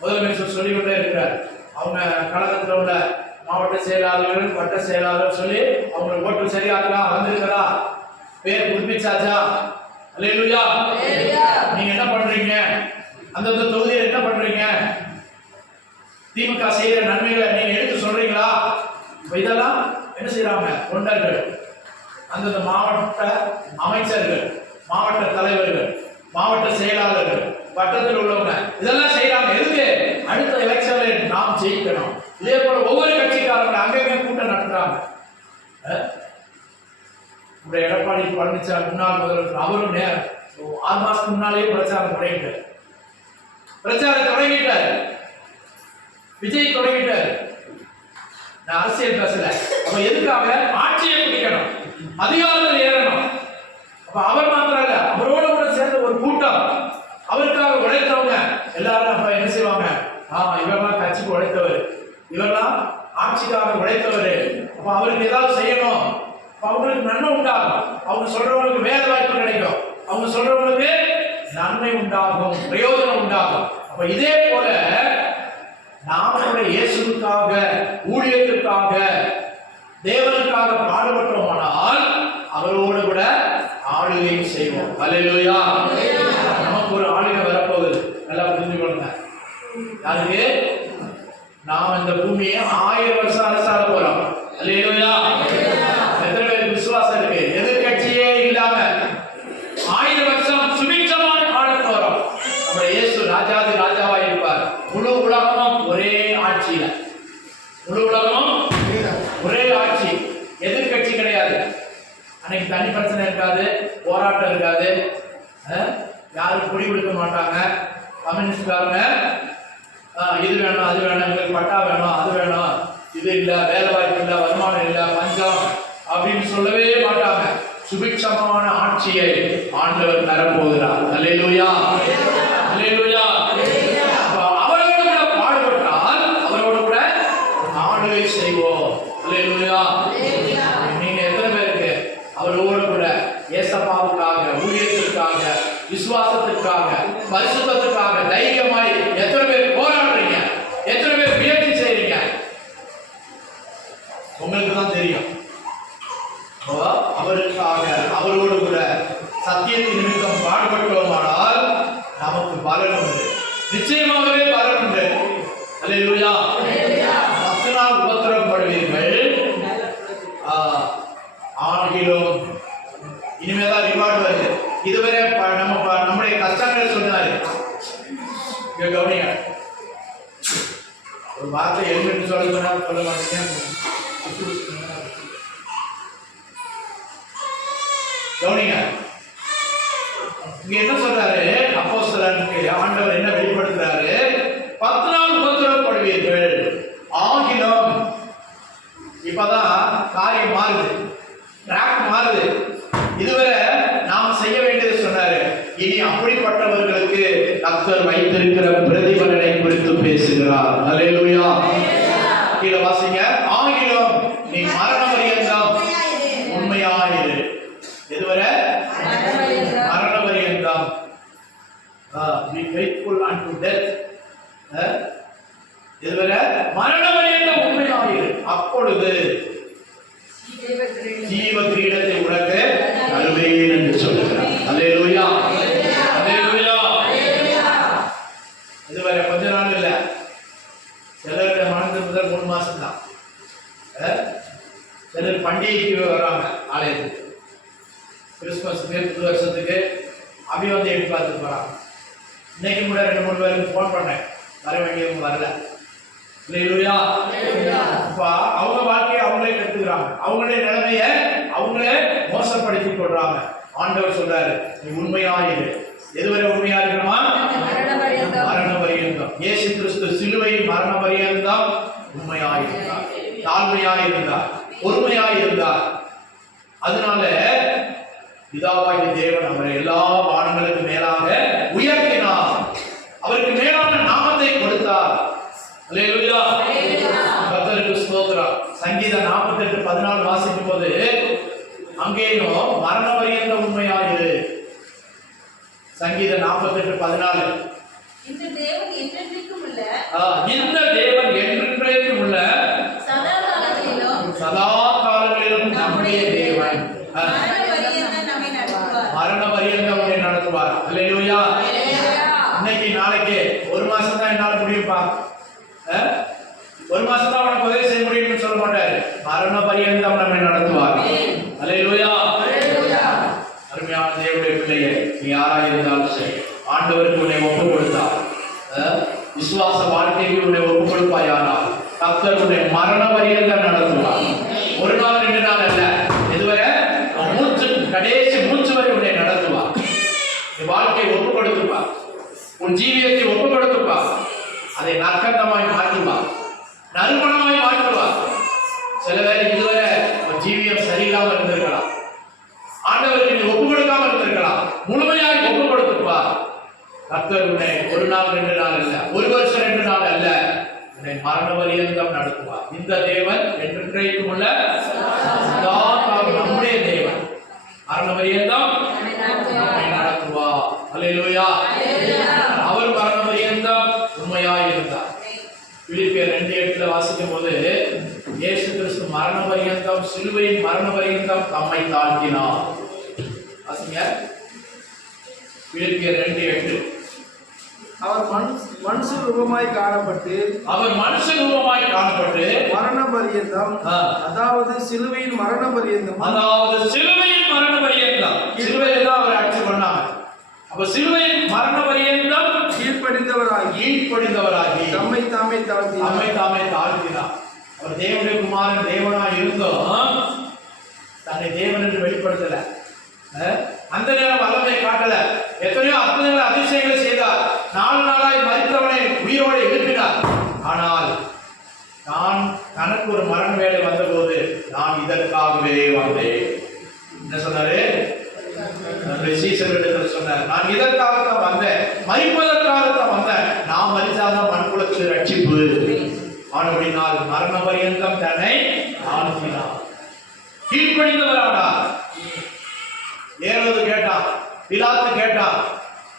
முதலமைச்சர் சொல்லிக்கொண்டே இருக்கிறார். அவங்க கழகத்தில் உள்ள மாவட்ட செயலாளர்கள், வட்ட செயலாளர் சொல்லி அவங்க ஓட்டு சரியாக்கா வந்திருக்கிறா, பேர் புதுப்பிச்சாச்சா? அல்லேலூயா. நீங்க என்ன பண்றீங்க? அந்தந்த தொகுதியில் என்ன பண்றீங்க? திமுக செய்யற நன்மைகளை நீங்க எடுத்து சொல்றீங்களா? இதெல்லாம் என்ன செய்யறாங்க? தொண்டர்கள், அந்தந்த மாவட்ட அமைச்சர்கள், மாவட்ட தலைவர்கள், மாவட்ட செயலாளர்கள், வட்டத்தில் உள்ளவங்க இதெல்லாம் செய்யறாங்க. எதுக்கு? அடுத்த எலெக்ஷன்ல நாம் ஜெயிக்கணும். இதே போல ஒவ்வொரு கட்சிக்காரங்க அங்கங்க கூட்டம் நடத்துறாங்க. எடப்பாடி பழனிசாமி முன்னாள் முதல்வர் அவரும் 6 மாசத்துக்கு முன்னாலேயே பிரச்சாரம் தொடங்கிட்டார். விஜய் தொடங்கிட்டார். நான் அரசியல் பேசல. அப்ப எதுக்காக? ஆட்சியை பிடிக்கணும், அதிகாரத்தில் ஏறணும். அப்ப அவர் மாத்திரம் இல்ல, அவரோட கூட சேர்ந்த ஒரு கூட்டம், அவருக்காக உழைத்தவங்க எல்லாரும் அப்ப என்ன செய்வாங்க? இவரெல்லாம் கட்சிக்கு உழைத்தவர், இவரெல்லாம் ஆட்சிக்காக உழைத்தவர், அப்ப அவருக்கு ஏதாவது செய்யணும், அவங்களுக்கு நன்மை உண்டாகும், அவங்க சொல்றவங்களுக்கு வேலை வாய்ப்பு கிடைக்கும், அவங்க சொல்றவங்களுக்கு நன்மை உண்டாகும், பிரயோஜனம் உண்டாகும். அப்ப இதே போல நாம இயேசுவுக்காக, ஊழியத்திற்காக, தேவனுக்காக பாடுபட்டோமானால் அவரோடு கூட ஆளுகை செய்வோம். அல்லேலூயா. நமக்கு ஒரு ஆளுகை வரப்போகுது. நல்லா புரிஞ்சு கொள்ளுங்க. யாருக்கு? நாம் இந்த பூமியை 1000 வருஷம் அரசாள போறோம். அல்லேலூயா. எத்தனை பேருக்கு விசுவாசம் இருக்கு? எதிர்கட்சியே இல்லாம 1000 கிடையாது. அன்னைக்கு தண்ணி பிரச்சனை இருக்காது, போராட்டம் இருக்காது, யாரும் குடி கொடுக்க மாட்டாங்க. கம்யூனிஸ்ட்காரங்க இது வேணும் அது வேணும், எங்களுக்கு பட்டா வேணும் அது வேணும், இது இல்லை, வேலை வாய்ப்பு இல்லை, வருமானம் இல்லை, பஞ்சம் அப்படின்னு சொல்லவே மாட்டாங்க. சுபிட்சமான ஆட்சியை ஆண்டவர் தரப்போகிறார். அல்லேலூயா, அல்லேலூயா. அவரோடு கூட பாடுபட்டால் அவரோடு கூட ஆளுகை செய்வோம். அல்லேலூயா. நீங்க எத்தனை பேருக்கு அவரோடு கூட ஏசப்பாவுக்காக, ஊழியத்திற்காக, விசுவாசத்திற்காக, பரிசுத்தத்திற்காக தைரியமாய் எத்தனை பேர் போராடுறீங்க? எத்தனை பேர் முயற்சி செய்றீங்க? உங்களுக்கு தான் தெரியும். அவருக்காக அவரோடு கூட சத்தியத்தின் நிமித்தம் பாடுபட்டோமானால் நமக்கு பலன் உண்டு, நிச்சயமாகவே பலன் உண்டு. அல்லேலூயா. 10 நாள் உபத்திரப்படுவீர்கள், ஆகிலும் இனிமேதான் ரிவார்டு வருது. இதுவரை நம்முடைய கஷ்டங்கள் சொன்னாரு. கவனிங்க, ஒரு வார்த்தை எழுந்து சொல்ல மாட்டீங்க. கவனிங்க, இங்க என்ன சொல்றாரு அப்போஸ்தலனுக்கு ஆண்டவர் என்ன வெளிப்படுத்துறாரு? 10 நாள் உபத்திரப்படுவீர்கள், ஆகிலும் இப்பதான் காரியம் மாறுது, ட்ராக் மாறுது. இதுவரை நாம் செய்ய வேண்டியது சொன்னாரு. இனி அப்படிப்பட்டவர்களுக்கு கர்த்தர் வைத்திருக்கிற பிரதிபலனை குறித்து பேசுகிறார். அல்லேலூயா. கீழே வாசிங்க. ஆகிலும் நீ மரண பரியந்தம் உண்மையாயிரு. எதுவரை? மரண பரியந்தம். Be faithful unto death. இதுவரை மரண பரியந்தம் உண்மையாயிரு, அப்பொழுது ஜீவ கிரீடத்தை உனக்கு தருவேன் என்று சொல்லுகிறார். அல்லேலூயா, அல்லேலூயா. இதுவரை கொஞ்ச நாள் இல்ல, சிலருடைய மனது முதல் 3 மாசம் தான். சிலர் பண்டிகைக்கு வராங்க ஆலயத்துக்கு, கிறிஸ்துமஸுக்கு, புது வருஷத்துக்கு அப்படி வந்து எட்டி பார்த்துட்டு போறாங்க. இன்னைக்கு கூட 2-3 பேருக்கு போன் பண்ணேன், வர வேண்டியவங்க வரல. அல்லேலூயா. அப்ப அவங்க வாழ்க்கையை அவங்களே கத்துக்கிறாங்க, அவங்களே நிலைமைய அவங்களே மோசப்படுத்திக் கொள்றாங்க. ஆண்டவர் சொல்றாரு, நீ உண்மையாயிரு. எதுவரை உண்மையா இருக்கணுமா? மரண பரியந்தம். இயேசு கிறிஸ்து சிலுவையில் மரண பரியந்தம் உண்மையாயிருந்தார், தாழ்மையாயிருந்தார், பொறுமையாயிருந்தார். அதனால பிதாவாகிய தேவன் அவரை எல்லா வானங்களுக்கு மேலாக உயர்த்தினார், அவருக்கு மேலான நாமத்தை கொடுத்தார். அல்லேலூயா. கர்த்தருக்கு ஸ்தோத்திரம். சங்கீதம் 48:14 வாசிக்கும் போது அங்கேயும் மரண பரியந்த உண்மையாயிரு. சங்கீதம் 48:14. இந்த தேவன் என்றென்றைக்கும் உள்ள, இந்த தேவன் என்றென்றைக்கும் உள்ள, சதா காலங்களிலும் நம்முடைய தேவன் மரண பரியந்தம் நம்மை நடத்துவார். அல்லேலூயா. இன்னைக்கு நாளைக்கு 1 மாசம் தான் என்னால முடியும்பா, 1 மாசம் தான் உனக்கு உதவி செய்ய முடியும்னு சொல்ல மாட்டாரு. மரண பரியந்தம் நம்மை நடத்துவார். அல்லேலூயா. அருமையான தேவனுடைய பிள்ளையே, நீ யாராக இருந்தாலும் சரி, ஆண்டவருக்கு உன்னை ஒப்பு கொடுத்தார், விசுவாச வாழ்க்கைக்கு உன்னை ஒப்பு கொடுப்பாயானால் கர்த்தர் உன்னை மரண பரியந்தம் நடத்துவார். 1 நாள் 2 நாள் அல்ல, இதுவரை மூச்சு, கடைசி மூச்சு வரை உன்னை நடத்துவார். நீ வாழ்க்கையை ஒப்பு கொடுத்துப்பா, உன் ஜீவியத்தை ஒப்பு கொடுத்துப்பா, அதை நற்கண்டமாய் மாற்றுவா, நறுமணமாய் மாற்றுவா. சில பேர் இதுவரை ஜீவியம் சரியில்லாமல் இருந்திருக்கலாம், ஆண்டவருக்கு நீ ஒப்பு கொடுக்காம இருந்திருக்கலாம், முழுமையாய் ஒப்பு கொடுத்துப்பா. கர்த்தர் உன்னை 1 நாள் 2 நாள் அல்ல, 1 வருஷம் 2 நாள் அல்ல, உன்னை மரண பரியந்தம் நடத்துவார். இந்த தேவன் என்றென்றைக்கும் உள்ள நம்முடைய தேவன் மரண பரியந்தம் நடத்துவார். அல்லேலூயா. அவர் மரண பரியந்தம் உண்மையாய் இருந்தார். பிலிப்பியர் 2:8 வாசிக்கும் போது இயேசு கிறிஸ்து மரண பரியந்தம், சிலுவையின் மரண பரியந்தம் தம்மை தாழ்த்தினார். வாசிங்க. பிலிப்பியர் 2:8. அவர் மனுஷ ரூபமாய் காணப்பட்டு, மரண பரியந்தம், அதாவது சிலுவையின் மரண பரியந்தம், சிலுவையில் தான் அவர் அடிச்சு பண்ணாங்க. அப்ப சிலுவையின் மரண பரியந்தம் கீழ்ப்படிந்தவராகி தம்மை தாமே தாழ்த்தினார். அவர் தேவனுடைய குமாரன் தேவனாய் இருந்தும் தன்னை என்று வெளிப்படுத்தல, அந்த நேரம் வல்லமை காட்டல, எத்தனையோ அற்புதங்களை அதிசயங்களை செய்தார், 4 நாளாய் மரித்தவனை உயிரோடு எழுப்பினார். ஆனால் நான் தனக்கு ஒரு மரண வேலை வந்தபோது நான் இதற்காகவே வந்தேன். என்ன சொன்னாரு? சீசர்களிடத்தில் சொன்னார், நான் இதற்காகத்தான் வந்தேன், மரிப்பதற்காகத்தான் வந்தேன். நான் மரித்தாதான் மண்குலத்தில் ரட்சிப்பு. ஆனபடினால் மரண பரியந்தம் தன்னை ஆழ்த்தினார், கீழ்ப்படிந்தவரானார். ஏரோது கேட்டான், பிலாத்து கேட்டான்,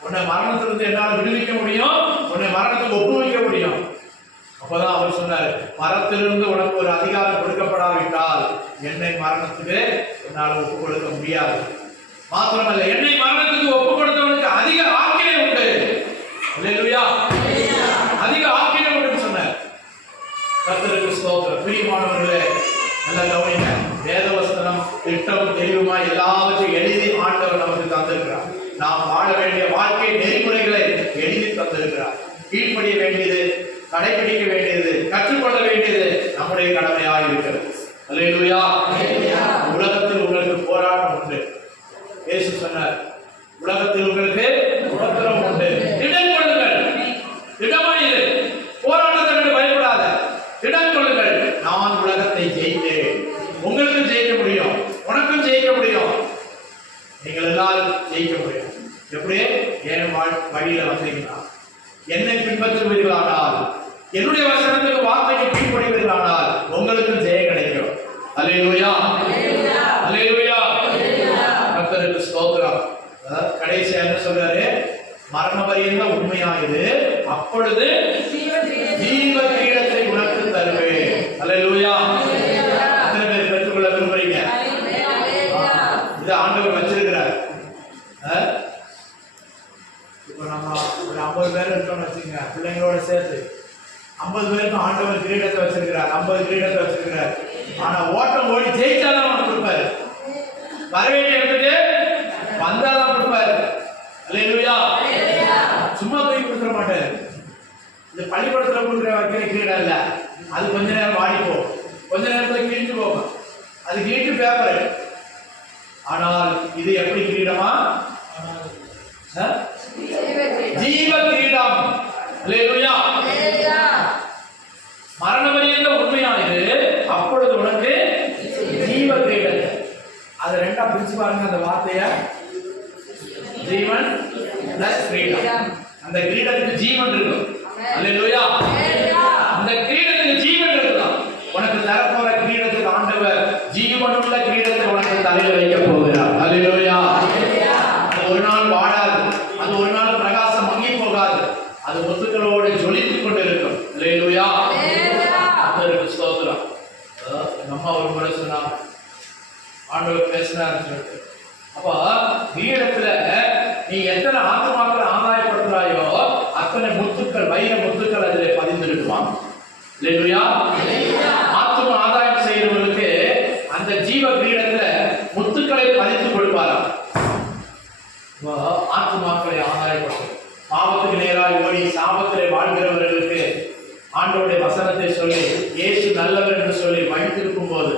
உன்னை மரணத்திலிருந்து என்னால் விடுவிக்க முடியும், உன்னை மரணத்துக்கு ஒப்புவிக்க முடியும். அப்பதான் அவர் சொன்னார், மரத்திலிருந்து உனக்கு ஒரு அதிகாரம் கொடுக்கப்படாவிட்டால் என்னை மரணத்துக்கு என்னால் ஒப்புக் கொடுக்க முடியாது. மாத்திரமல்ல, என்னை மரணத்துக்கு ஒப்புக் கொடுத்தவனுக்கு அதிக ஆக்கினை உண்டு. அல்லேலூயா, அதிக ஆக்கினை உண்டு சொன்னார். கர்த்தருக்கு ஸ்தோத்திரம். பிரியமானவர்களே, நல்ல கவனிங்க. வேதவசனம் திட்டம் தெளிவுமா எல்லாவற்றையும் எழுதி ஆண்டவர் நமக்கு தந்திருக்கிறார். நாம் வாழ வேண்டிய வாழ்க்கை நெறிமுறைகளை எழுதி தந்திருக்கிறார். கீழ்ப்படிய வேண்டியது, கடைபிடிக்க வேண்டியது, கற்றுக்கொள்ள வேண்டியது நம்முடைய கடமையாக இருக்கிறது. அல்லேலூயா. உலகத்தில் உங்களுக்கு போராட்டம் உண்டு. இயேசு சொன்னார், உலகத்தில் உங்களுக்கு உபத்திரவம் உண்டு, திடம் கொள்ளுங்கள், திடமாயிரு, போராட்டத்தை கண்டு பயப்படாத, திடம் கொள்ளுங்கள், நான் உலகத்தை ஜெயித்தேன். உங்களுக்கு ஜெயிக்க முடியும், உனக்கும் ஜெயிக்க முடியும், நீங்கள் எல்லாரும் ஜெயிக்க முடியும். எப்படி? என் வழியில வந்தீங்கன்னா, என்னை பின்பற்றுவீர்களானால், என்னுடைய வசனத்துக்கு வார்த்தைக்கு கீழ்ப்படிவீர்களானால் உங்களுக்கும் ஜெயம் கிடைக்கும். அல்லேலூயா, அல்லேலூயா. கர்த்தருக்கு ஸ்தோத்திரம். கடைசி என்ன சொல்றாரு? மரண பரியந்தம் உண்மையாயுது, அப்பொழுது ஜீவ கிரீடத்தை உனக்கு தருவேன். அல்லேலூயா. எத்தனை பேர் பெற்றுக்கொள்ள விரும்புறீங்க? இது ஆண்டவர் வச்சிருக்கிறார். இப்போ நம்ம ஒரு 50 பேர் இருக்கோம்னு வச்சுக்கோங்க, பிள்ளைங்களோட சேர்த்து 50 பேருக்கும் ஆண்டவர் கிரீடத்தை வச்சிருக்கிறார், 50 கிரீடத்தை வச்சிருக்கிறார். ஆனா ஓட்டம் ஓடி ஜெயிச்சாதான் அவனுக்கு கொடுப்பாரு, வரவேண்டிய இடத்துக்கு வந்தாதான் கொடுப்பாரு. அல்லேலூயா. சும்மா போய் கொடுத்துட மாட்டாரு. இந்த பள்ளிக்கூடத்துல கொடுக்குற வைக்கிற கிரீடம் இல்ல, அது கொஞ்ச நேரம் வாடிப்போ, கொஞ்ச நேரத்துல கிழிஞ்சு போகும், அது கிழிட்டு பேப்பர். ஆனால் இது எப்படி கிரீடமா? ஜீவ கிரீடம். அல்லேலூயா. மரண பரியந்த உண்மையானது, அப்பொழுது உனக்கு ஜீவ கிரீடம். அது ரெண்டா பிரிச்சு பாருங்க அந்த வார்த்தைய, ஜீவன் பிளஸ் கிரீடம். அந்த கிரீடத்துக்கு ஜீவன் இருக்கும். அல்லேலூயா. அந்த கிரீடத்துக்கு ஜீவன் இருக்கும். உனக்கு தரப்போற கிரீடத்துக்கு ஆண்டவர் ஜீவனுள்ள கிரீடத்தை உனக்கு தலையில வைக்க போகிறார். அல்லேலூயா. அது ஒரு நாள் வாடாது, அது ஒரு நாள் பிரகாசம் மங்கி போகாது, அது முத்துக்களோடு ஜொலித்துக் கொண்டிருக்கும். அல்லேலூயா. கர்த்தருக்கு ஸ்தோத்திரம். நம்ம ஒரு முறை சொன்னாங்க, ஆண்டவர் பேசினார் சொல்லிட்டு, அப்போ கிரீடத்துல நீ எத்தனை ஆத்மாக்களை ஆதாயப்படுத்துறாயோ அத்தனை முத்துக்கள், வைர முத்துக்கள் அதில் பதிந்திருக்குவாங்க. அல்லேலூயா. ஆத்ம ஆதாயம் செய்யறவங்களுக்கு அந்த ஜீவ கிரீடத்துல முத்துக்களை பதித்து கொடுப்பாராம். ஆத்மாக்களை ஆதாயப்படுத்தும். பாவத்துக்கு நேராக ஓடி சாபத்திலே வாழ்கிறவர்களுக்கு ஆண்டவருடைய வசனத்தை சொல்லி இயேசு நல்லவர் என்று சொல்லி வழித்திருக்கும் போது,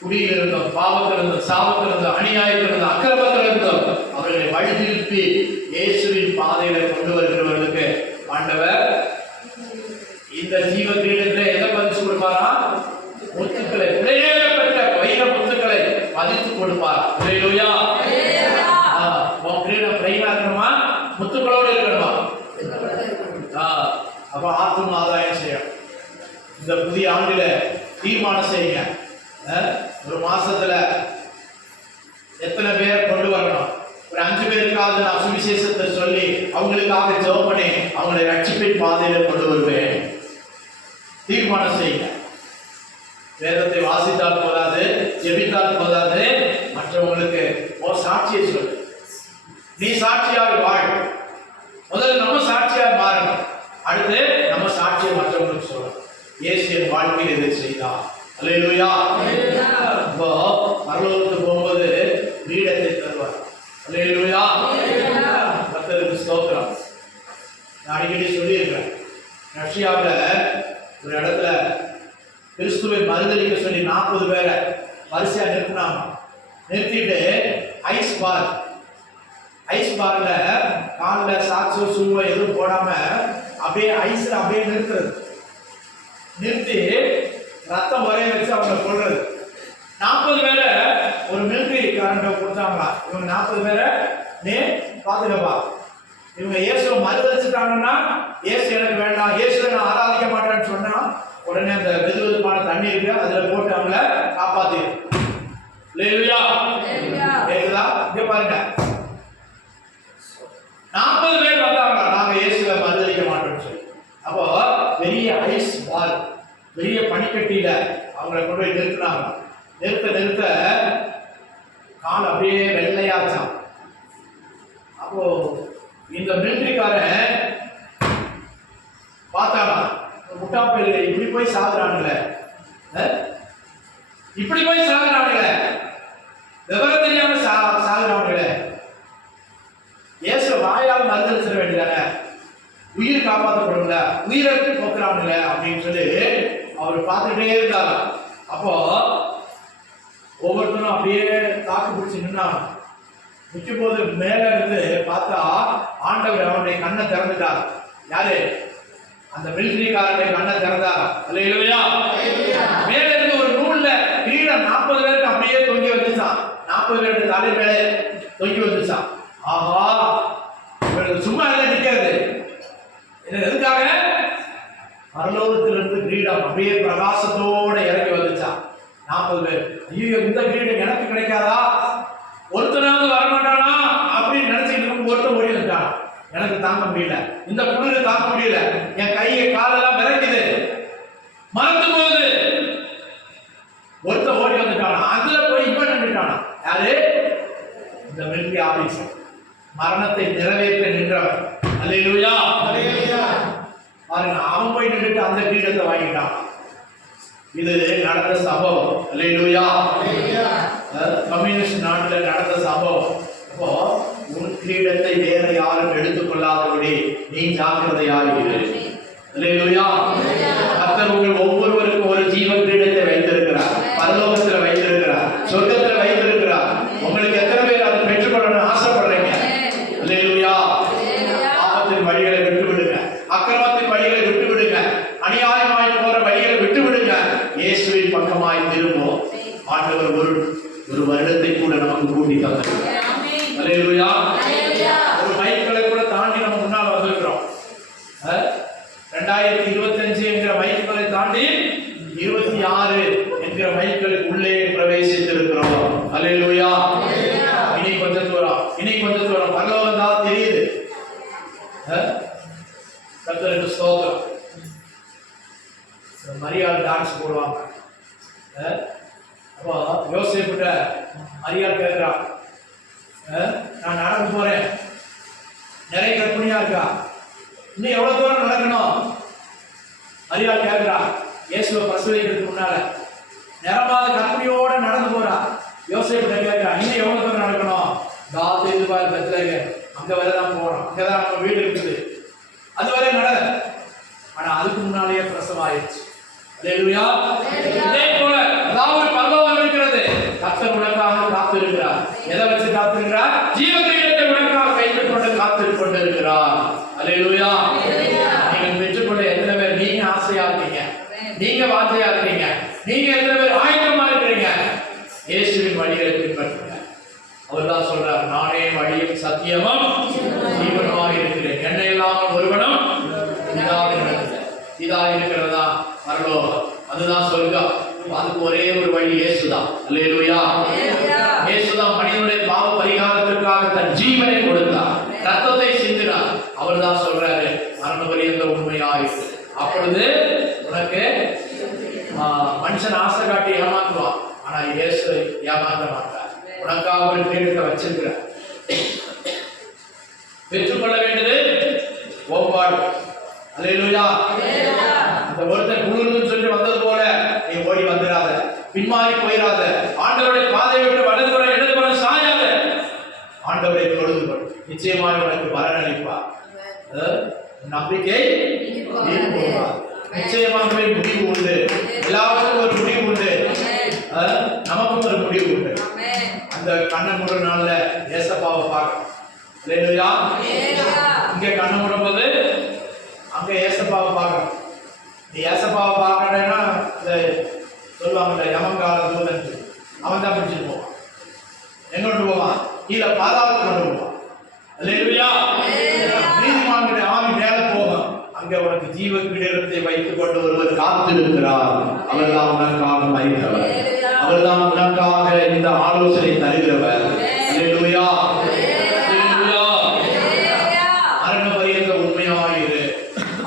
குடியில் இருந்தோம், பாவத்தில் இருந்தோம், சாபத்தில் இருந்தோம், அநியாயத்தில் இருந்தோம், அக்கிரமத்தில் இருந்தோம், அவர்களை வழி திருப்பி இயேசுவின் பாதையில கொண்டு வருகிறவர்களுக்கு ஆண்டவர் இந்த ஜீவ கிரீடத்தை எதை பதிச்சு கொடுப்பாரா? முத்துக்களை, பெற்ற வைர முத்துக்களை பதித்து கொடுப்பார். அல்லேலூயா. கிரீடம் பிளைனா இருக்கணுமா? முத்துக்களோடு இருக்கணுமா? அப்ப ஆத்ம ஆதாயம் செய்யும். இந்த புதிய ஆண்டில தீர்மானம் செய்யுங்க. ஒரு மாசத்துல எத்தனை பேர் கொண்டு வரணும்? ஒரு 5 பேருக்காவது நான் சுவிசேஷத்தை சொல்லி அவங்களுக்காக ஜெபம் பண்ணி அவங்களை ரட்சிப்பின் பாதையில கொண்டு வருவேன். தீர்மானம் செய்யுங்க. வேதத்தை வாசித்தால் போதாது, ஜெபித்தால் போதாது, மற்றவங்களுக்கு ஒரு சாட்சியை சொல்லு. நீ சாட்சியாக வாழ். முதல்ல நம்ம சாட்சியாக மாறணும், அடுத்து நம்ம சாட்சியை மற்றவங்களுக்கு சொல்லணும். இயேசு என் வாழ்க்கையில் இதை செய்தார். அல்லேலூயா. இப்போ பரலோகத்துக்கு போகும்போது கிரீடத்தை தருவார். அல்லேலூயா. கர்த்தருக்கு ஸ்தோத்திரம். நான் அடிக்கடி சொல்லியிருக்கிறேன், ரஷ்யாவில் ஒரு இடத்துல கிறிஸ்துவை மறுதளிக்க சொல்லி 40 பேரை வரிசையா நிறுத்தினாங்க. நிறுத்திட்டு ஐஸ் பார்ல காலில் சாக்ஸோ ஷூவோ எதுவும் போடாம அப்படியே ஐஸ்ல அப்படியே நிறுத்தி ரத்தம் வரைய வச்சு அவங்க கொள்றது. 40 பேரை ஒரு மிலிட்டரி காரண்ட கொடுத்தாங்களா, இவங்க 40 பேரை நீ பாத்துக்கப்பா, இவங்க இயேசுவை மறுதளிச்சுட்டாங்கன்னா இயேசு எனக்கு வேண்டாம், இயேசுவை நான் ஆராதிக்க மாட்டேன்னு சொன்னா உடனே அந்த வெதுவெதுப்பான தண்ணி இருக்கு, அதுல போட்டு அவங்கள காப்பாத்தி. அல்லேலூயா. கேக்குதா? இங்க பாருங்க, 40 பேர் வந்தாங்க, நாங்க இயேசுவை மறுதளிக்க மாட்டோம்னு சொல்லி. அப்போ பெரிய ஐஸ் பால், பெரிய பனிக்கட்டியில அவங்களை கொண்டு போய் நிறுத்தினாங்க. நிறுத்த கால் அப்படியே வெள்ளையாச்சான். அப்போ இந்த மிலிட்டரிக்காரன் பார்த்தாங்க, முட்டா பேரு இப்படி போய் சாகுறானுங்களே, இப்படி போய் சாகுறானுங்களே, விவரம் தெரியாம சாகுறானுங்களே, இயேசு வாயால் மறுதளிச்சிட வேண்டியதானே, உயிர் காப்பாற்றப்படும்ல, உயிரை போக்குறானுங்களே அப்படின்னு சொல்லி அவர் பார்த்துட்டே இருந்தாங்க. அப்போ ஒவ்வொருத்தரும் அப்படியே தாக்கு பிடிச்சி நின்னாங்க. நிற்கும் போது மேல இருந்து பார்த்தா ஆண்டவர் அவனுடைய கண்ணை திறந்துட்டார். யாரு? அந்த மிலிட்டரிக்காரனுடைய கண்ணை திறந்தார். அல்லேலூயா. மேல இருந்து ஒரு நூல்ல கிரீடம் 40 பேருக்கு அப்படியே தொங்கி வந்துச்சான். 40 பேருக்கு தலை மேலே தொங்கி வந்துச்சான். ஆஹா, இவருக்கு சும்மா எல்லாம் நிற்காது. எதுக்காக? பரலோகத்திலிருந்து கிரீடம் அப்படியே பிரகாசத்தோட இறங்கி வந்துச்சான். 40 பேர். ஐயோ, இந்த கிரீடம் எனக்கு கிடைக்காதா, ஒருத்தனாவது வரமாட்டானா அப்படின்னு நினைச்சிட்டு இருக்கும். ஒருத்தர் ஓடி வந்துட்டான். எனக்கு தாங்க முடியல, இந்த குளிர் தாங்க முடியல, என் கையை காலெல்லாம் விரைக்குது, மறந்து போகுது. ஒருத்தர் ஓடி வந்துட்டானா. அதுல போய் இவன் நின்றுட்டானா. யாரு? இந்த மிலிட்டரி ஆபீசர், மரணத்தை நிறைவேற்ற நின்றவன். அல்லேலூயா. பாருங்க, அவன் போய் நின்றுட்டு அந்த கிரீடத்தை வாங்கிட்டான். இது நடந்த சம்பவம். அல்லேலூயா. கம்யூனிஸ்ட் நாட்டில் நடந்த சம்பவம். அப்போ உன் கிரீடத்தை வேற யாரும் எடுத்துக்கொள்ளாதபடி நீ ஜாக்கிரதையாயிரு. அல்லேலூயா. கர்த்தர் உங்கள் ஒவ்வொருவருக்கும் ஒரு ஜீவ கிரீடத்தை வைத்திருக்கிறார், பரலோகத்தில் வைத்திருக்கிறார், சொர்க்கத்தில் வைத்திருக்கிறார். உங்களுக்கு எத்தனை பேர் அதை பெற்றுக்கொள்ளணும்னு ஆசைப்படுறீங்க? அல்லேலூயா. பாவத்தின் வழிகளை விட்டு விடுங்க, அக்கிரமத்தின் வழிகளை விட்டு விடுங்க, அநியாயமாய் போற வழிகளை விட்டு விடுங்க, இயேசுவின் பக்கமாய் திரும்பும். ஆண்டவர் ஒரு வருடத்தை கூட நமக்கு கூட்டி தந்தார். அல்லேலூயா. ஒரு மைல்கல்லை கூட தாண்டி நம்ம முன்னால் வந்திருக்கிறோம். 2025 என்கிற மைல்கல்லை தாண்டி 26 என்கிற மைல்கல்லுக்கு உள்ளே பிரவேசித்திருக்கிறோம். அல்லேலூயா. இனி கொஞ்சம் தூரம் பரலோகம் தான் தெரியுது. கர்த்தருக்கு ஸ்தோத்திரம். மரியாள் டான்ஸ் போடுவாங்க. அப்போ யோசேப்புட்ட மரியாள் கேட்கிறான், நான் நடந்து போறேன், நிறைய கற்பனையா இருக்கா, இன்னும் எவ்வளவு தூரம் நடக்கணும்? மரியாள் கேட்கிறா. இயேசுவை பிரசவிக்கிறதுக்கு முன்னால நிறமாத கற்பனையோட நடந்து போறா. யோசேப்புட்ட கேட்கிறா, இன்னும் எவ்வளவு தூரம் நடக்கணும்? தாவீது பார் பெத்லகேம், அங்க வரை தான் போறோம், அங்கதான் நம்ம வீடு இருக்குது, அதுவரை நட. ஆனா அதுக்கு முன்னாலேயே பிரசவம் ஆயிடுச்சு. அல்லேலூயா. இதே போல அதாவது பரலோகம் இருக்கிறது. கர்த்தர் உனக்காக காத்திருக்கிறார். எதை வச்சு காத்திருக்கிறார்? ஜீவ கிரீடத்தை உனக்காக கையில் கொண்டு காத்துக் கொண்டிருக்கிறார். அல்லேலூயா. நீங்கள் பெற்றுக்கொண்ட எத்தனை பேர் நீங்க ஆசையா இருக்கீங்க, நீங்க வாஞ்சையா இருக்கீங்க, நீங்க எத்தனை பேர் ஆயத்தமா இருக்கிறீங்க? இயேசுவின் வழிகளை பின்பற்றுங்க. அவர் தான் சொல்றார், நானே வழியும் சத்தியமும் ஜீவனுமாக இருக்கிறேன், என்னை இல்லாமல் ஒருவனும் இதா இருக்கிறதா பரலோகம், அதுதான் சொர்க்கம். அதுக்கு ஒரே ஒரு வழி இயேசுதான். அல்லேலூயா. இயேசுதான் மனிதனுடைய பாவ பரிகாரத்திற்காக தன் ஜீவனை கொடுத்தார், ரத்தத்தை சிந்தினார். அவர் தான் சொல்றாரு, மரண பரியந்த உண்மையாயிற்று. அப்பொழுது உனக்கு மனுஷன் ஆசை காட்டி ஏமாற்றுவான், ஆனா இயேசு ஏமாற்ற மாட்டார். உனக்காக ஒரு கிரீடத்தை வச்சிருக்கிறார். பெற்றுக்கொள்ள வேண்டியது ஒவ்வாடு. அல்லேலூயா. அந்த ஒருத்தர் குளிர்னு சொல்லி வந்தது போல நீ ஓடி வந்துடாத, பின்மாறி போயிடாத, ஆண்டவருடைய பாதையை விட்டு வலதுபுறம் இடதுபுறம் சாயாத, ஆண்டவரை தொழுது கொள், நிச்சயமாக உனக்கு பலன் அளிப்பார். நம்பிக்கை நிச்சயமாகவே முடிவு உண்டு. எல்லாருக்கும் ஒரு முடிவு உண்டு, நமக்கும் ஒரு முடிவு உண்டு. இந்த கண்ணை மூடுற நாள்ல ஏசப்பாவை பார்க்கணும். அல்லேலூயா. இங்க கண்ணை மூடும்போது அங்க ஏசப்பாவை பார்க்கணும். நீ ஏசப்பாவை பார்க்கறேன்னா இந்த சொல்லுவாங்கல்ல யமங்கால தூதன், அவன் தான் பிடிச்சிட்டு போவான். எங்க கொண்டு போவான்? கீழே பாதாளத்துக்கு கொண்டு போவான். அல்லேலூயா. நீதிமான்களுடைய ஆவி மேல போகும். அங்க உனக்கு ஜீவ கிரீடத்தை வைத்துக் கொண்டு ஒருவர் காத்திருக்கிறார். அவர்தான் உனக்காக மரித்தவர். அவர்தான் உனக்காக இந்த ஆலோசனை தருகிறவர். அல்லேலூயா. மரண பரியந்த உண்மையாயிரு,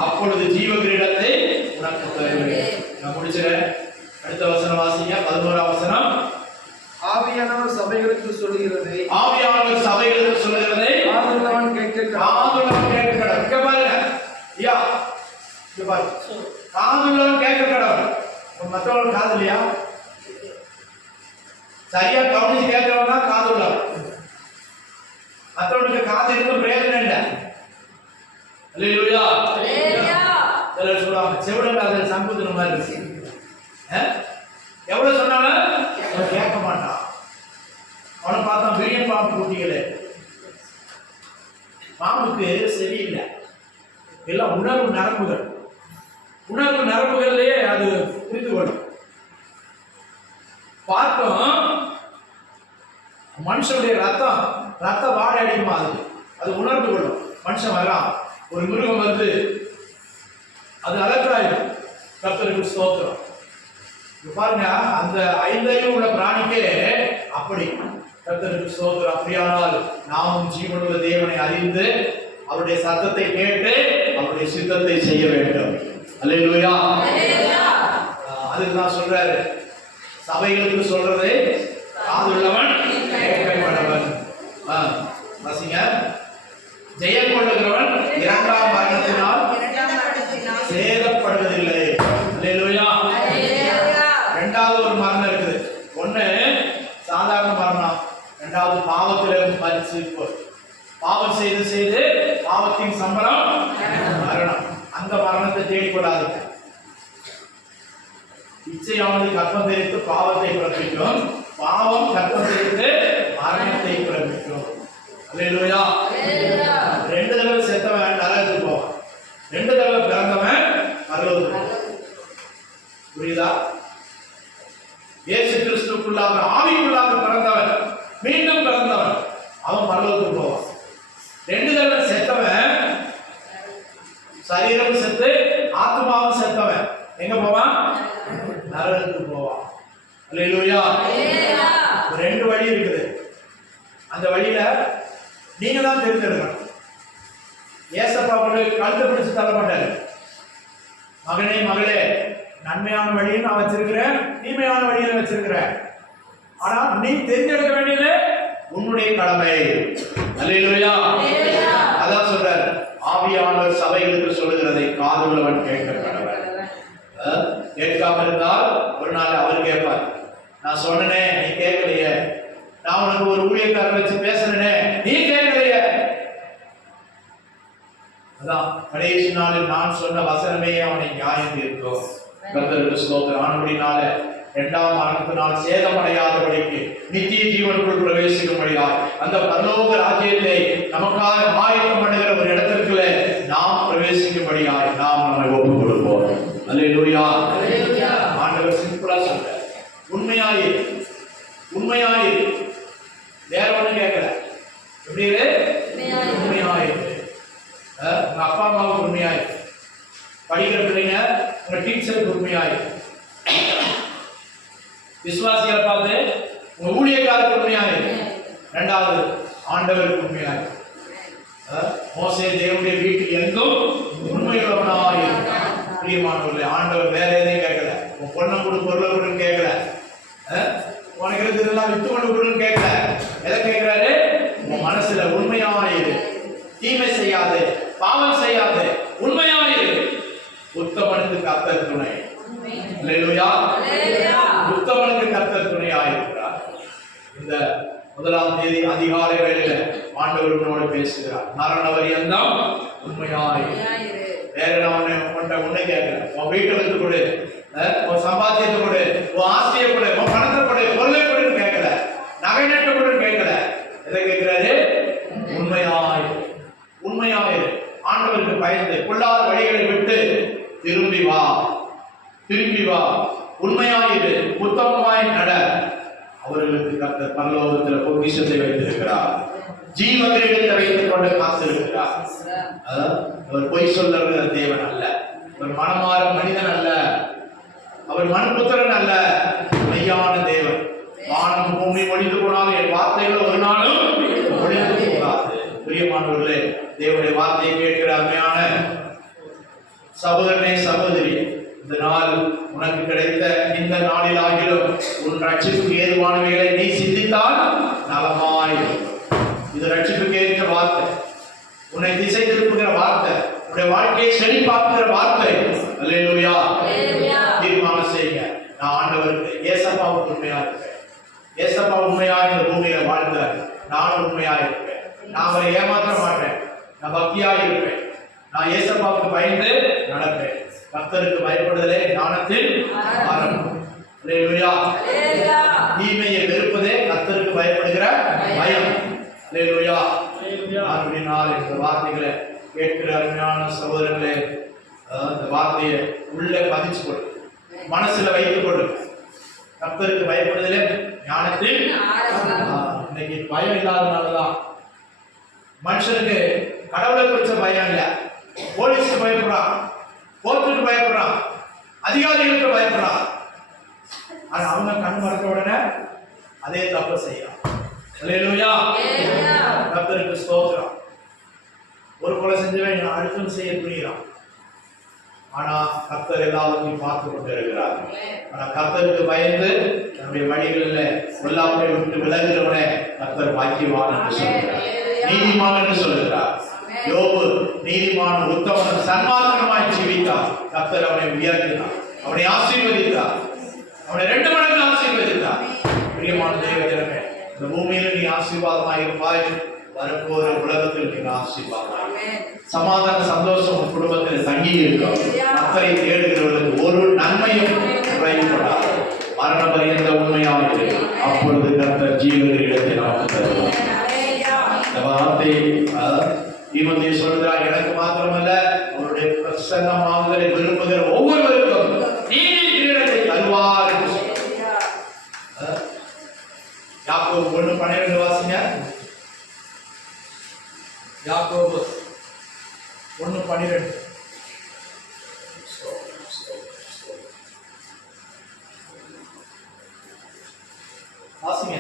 அப்பொழுது ஜீவ கிரீடத்தை உனக்கு தருவேன். நான் முடிச்சிடறேன். அடுத்த வசனம் வாசிங்க. 11ஆம் வசனம். ஆவியானவர் சபைகளுக்கு சொல்லுகிறதை, ஆவியானவர் சபைகளுக்கு சொல்லுகிறதை காதுள்ளவன் கேட்க காதுள்ளவன் கேட்க கடவுள். இங்க பாருங்க ஐயா, இங்க பாருங்க, காதுள்ளவன் கேட்க கடவுள். மற்றவங்க காது இல்லையா? சரியா கவனிச்சு கேட்கிறவன் தான் காதுள்ளவன். மற்றவனுக்கு காது இருக்கும் பிரயோஜனம் இல்லை. அல்லேலூயா. சிலர் சொல்லுவாங்க செவிடன் அதில் சம்புத்தின மாதிரி இருக்கு. எவ்வளவு சொன்னாலும் அவன் கேட்க மாட்டான். அவனை பார்த்தா விரியன் பாம்பு குட்டிகளே. பாம்புக்கு சரியில்லை, எல்லாம் உணர்வு நரம்புகள். உணர்வு நரம்புகள்லயே அது புரிந்து கொள்ளும். பார்க்கும் மனுஷனுடைய ரத்த வாடை அடிக்குமா, அது உணர்ந்து கொள்ளும். மனுஷன் வரலாம், ஒரு மிருகம் வந்து அது அலற்றாயிடும். கர்த்தருக்கு ஸ்தோத்திரம். பாருங்க, அந்த 5 அறிவு உள்ள பிராணிக்கே அப்படி. கர்த்தருக்கு ஸ்தோத்திரம். அப்படியானால் நாமும் ஜீவனுள்ள தேவனை அறிந்து அவருடைய சத்தத்தை கேட்டு அவருடைய சித்தத்தை செய்ய வேண்டும். அல்லேலூயா. அதுக்கு நான் சொல்றாரு, சபைகளுக்கு சொல்றது காதுள்ளவன் கேட்கப்படவன். வாசிங்க. ஜெயம் கொள்ளுகிறவன் 2ஆம் மரணத்தினால் சேதப்படுவதில்லை. அல்லேலூயா. 2வது ஒரு மரணம் இருக்குது. ஒண்ணு சாதாரண மரணம், 2வது பாவத்திலிருந்து பரிசு. பாவம் செய்து செய்து பாவத்தின் சம்பளம் மரணம். அந்த மரணத்தை தேடிக்கொள்ளாதீங்க. இச்சையானது கற்பம் தெரிவித்து பாவத்தை பிறப்பிக்கும், பாவம் கற்பம் தெரிவித்து மரணத்தை பிறப்பிக்கும். அல்லேலூயா. 2 தடவை செத்தவன் நரகத்துக்கு போவான், 2 தடவை பிறந்தவன் பரலோகத்துக்கு போவான். புரியுதா? இயேசு கிறிஸ்துவுக்குள்ளாக ஆவிக்குள்ளாக பிறந்தவன், மீண்டும் பிறந்தவன், அவன் பரலோகத்துக்கு போவான். 2 தடவை செத்தவன், சரீரம் செத்து ஆத்மாவும் செத்தவன் எங்க போவான்? நரகத்துக்கு போவான். அல்லேலூயா. 2 வழி இருக்குது. அந்த வழியில நீங்க தான் தேர்ந்தெடுக்கணும். ஏசப்பா உங்களுக்கு கழுத்தை பிடிச்சு தள்ள மாட்டாரு. மகனே மகளே, நன்மையான வழியை நான் வச்சிருக்கிறேன், தீமையான வழியை வச்சிருக்கிறேன். ஆனா நீ தேர்ந்தெடுக்க வேண்டியது உன்னுடைய கடமை. அல்லேலூயா. அதான் சொல்றாரு, ஆவியானவர் சபைகளுக்கு சொல்லுகிறதை காதுள்ளவன் கேட்க கடவுள். கேட்காம இருந்தால் ஒரு நாள் அவர் கேட்பார், நான் சொன்னனே நீ கேட்கலையே, நான் உனக்கு ஒரு ஊழியக்காரர் வச்சு பேசுறேனே நீ கேட்கலையே. அதான் கடைசி நாளில் நான் சொன்ன வசனமே அவனை நியாயம் தீர்க்கும். கர்த்தருக்கு ஸ்தோத்திரம். ஆனபடினால 2ஆம் மரணத்தினால் சேதமடையாதபடிக்கு நித்திய ஜீவனுக்குள் பிரவேசிக்கும்படியாய் அந்த பரலோக ராஜ்யத்தை நமக்காக ஆயத்தம் பண்ணுகிற ஒரு இடத்திற்குள்ளே நாம் பிரவேசிக்கும்படியாய் நாம் நம்மை ஒப்புக் கொடுப்போம். அல்லேலூயா. ஆண்டவர் சிம்பிளா சொல்ற, உண்மையாயிரு, உண்மையாயிரு, வேற ஒண்ணும் கேட்கல. எப்படி உண்மையாயிரு. உங்க அப்பா அம்மாவுக்கு உண்மையாயிரு, படிக்கிற பிள்ளைங்க உங்க டீச்சருக்கு உண்மையாயிரு, விசுவாசிகள் பார்த்து உங்க ஊழியக்காரருக்கு உண்மையாயிரு, 2வது ஆண்டவருக்கு உண்மையாயிரு. மோசே தேவனுடைய வீட்டில் எங்கும் உண்மையுள்ளவனாயிருந்தான். பிரியமானவர்களே, ஆண்டவர் வேற எதையும் கேட்கல. உன் பொண்ணை கொடு, பொருளை கொடுன்னு கேட்கல, உனக்கு இருக்கிறதெல்லாம் வித்து கொண்டு கொடுன்னு கேட்கல. எதை கேட்கிறாரு? உன் மனசுல உண்மையாயிரு, தீமை செய்யாது, பாவம் செய்யாது, உண்மையாயிரு. உத்தமனுக்கு கர்த்தர் துணை. அல்லேலூயா. உத்தமனுக்கு கர்த்தர் துணையாயிருக்கிறார். இந்த 1ஆம் தேதி அதிகாலை வேளையில ஆண்டவர் உன்னோடு பேசுகிறார். மரண பரியந்தம் உண்மையாயிரு. வேற நான் உன்னை கேட்கிறேன், உன் வீட்டை விட்டு கொடு, உன் சம்பாத்தியத்தை கொடு, உன் ஆஸ்தியை கொடு, உன் பணத்தை கொடு, பொருளை கொடுன்னு கேட்கல, நகை நட்டு கொடு அவர்களுக்கு கர்த்தர் பரலோகத்தில் பொக்கிஷத்தை வைத்திருக்கிறார். ஜீவ கிரீடத்தை வைத்துக் கொண்டு காத்திருக்கிறார். அவர் பொய் சொல்லுகிற தேவன் அல்ல, அவர் மனமாற மனிதன் அல்ல, அவர் மனுபுத்திரன் அல்ல, மெய்யான தேவன். வானம் பூமி ஒழிந்து போனாலும் என் வார்த்தைகள் ஒரு நாளும் ஒழிந்து போகாது. பிரியமானவர்களே, தேவனுடைய வார்த்தையை கேட்கிற அருமையான சகோதரனே சகோதரி, இந்த நாள் உனக்கு கிடைத்த இந்த நாளில் ஆகிலும் உன் ரட்சிப்புக்கு ஏதுவானவைகளை நீ சிந்தித்தால் நலமாய். இது ரட்சிப்புக்கு ஏற்ற வார்த்தை, உன்னை திசை திருப்புகிற வார்த்தை, உன்னுடைய வாழ்க்கையை செழிப்பாக்குகிற வார்த்தை. அல்லேலூயா. தீர்மானம் செய்யுங்க, நான் ஆண்டவருக்கு ஏசப்பாவுக்கு உண்மையா இருப்பேன். ஏசப்பா உண்மையா இந்த பூமியில வாழ்ந்தார், நானும் உண்மையா இருப்பேன். நான் அவரை ஏமாற்ற மாட்டேன், நான் பக்தியா இருப்பேன். நான் ஏசப்பாவுக்கு பயந்து நடப்பேன். கர்த்தருக்கு பயப்படுதலே ஞானத்தில் ஆரம்பம். அல்லேலூயா. தீமையை வெறுப்பதே கர்த்தருக்கு பயப்படுகிற பயம். அல்லேலூயா. அப்படினால் இந்த வார்த்தைகளை கேட்கிற அருமையான சகோதரர்களே, இந்த வார்த்தையை உள்ள பதிச்சு கொடு, மனசுல வைத்துக் கொடு. கர்த்தருக்கு பயப்படுதலே ஞானத்தில். இன்னைக்கு பயம் இல்லாதனாலதான் மனுஷனுக்கு கடவுளை குறிச்ச பயம் இல்ல. போலீஸ்க்கு பயப்படுறான், கோர்ட்டுக்கு பயப்படுறான், அதிகாரிகளுக்கு பயப்படுறான். ஆனா அவங்க கண் மறக்க உடனே அதே தப்பு செய்யலாம். அல்லேலூயா. கர்த்தருக்கு ஸ்தோத்திரம். ஒரு கொலை செஞ்சவன் அடுத்தும் செய்ய துணிகிறான். ஆனா கர்த்தர் எல்லாவற்றையும் பார்த்து கொண்டு இருக்கிறார். ஆனா கர்த்தருக்கு பயந்து நம்முடைய வழிகளில் பொல்லாப்பை விட்டு விலகுகிறவனே கர்த்தர் பாக்கியவான் என்று சொல்கிறார், நீதிமான் என்று சொல்கிறார். யோபு நீதிமான உத்தமன் சன்மார்க்கமாய் ஜீவித்தார். கர்த்தர் அவனை உயர்த்தினார், அவனை ஆசீர்வதித்தார், அவனை 2 மடங்கு ஆசீர்வதித்தார். பிரியமான தேவ ஜனமே, இந்த பூமியில நீ ஆசீர்வாதமாக இருப்பாய், வரப்போற உலகத்தில் நீ ஆசீர்வாதம். சமாதான சந்தோஷம் உன் குடும்பத்தில் தங்கி இருக்கும். கர்த்தரை தேடுகிறவர்களுக்கு ஒரு நன்மையும் குறைபடாது. மரண பரியந்த உண்மையாக இருக்கும். அப்பொழுது கர்த்தர் ஜீவனுடைய இடத்தை நமக்கு தருவார். இந்த வார்த்தை தீமோத்தேயு சொல்கிறார், எனக்கு மாத்திரமல்ல அவருடைய பிரசன்னமாகுதலை விரும்புகிற ஒவ்வொருவருக்கும் நீதி கிரீடத்தை தருவார் என்று சொல்கிறார். யாக்கோபு 1:12 வாசிங்க. யாக்கோபு 1:12. வாசிங்க.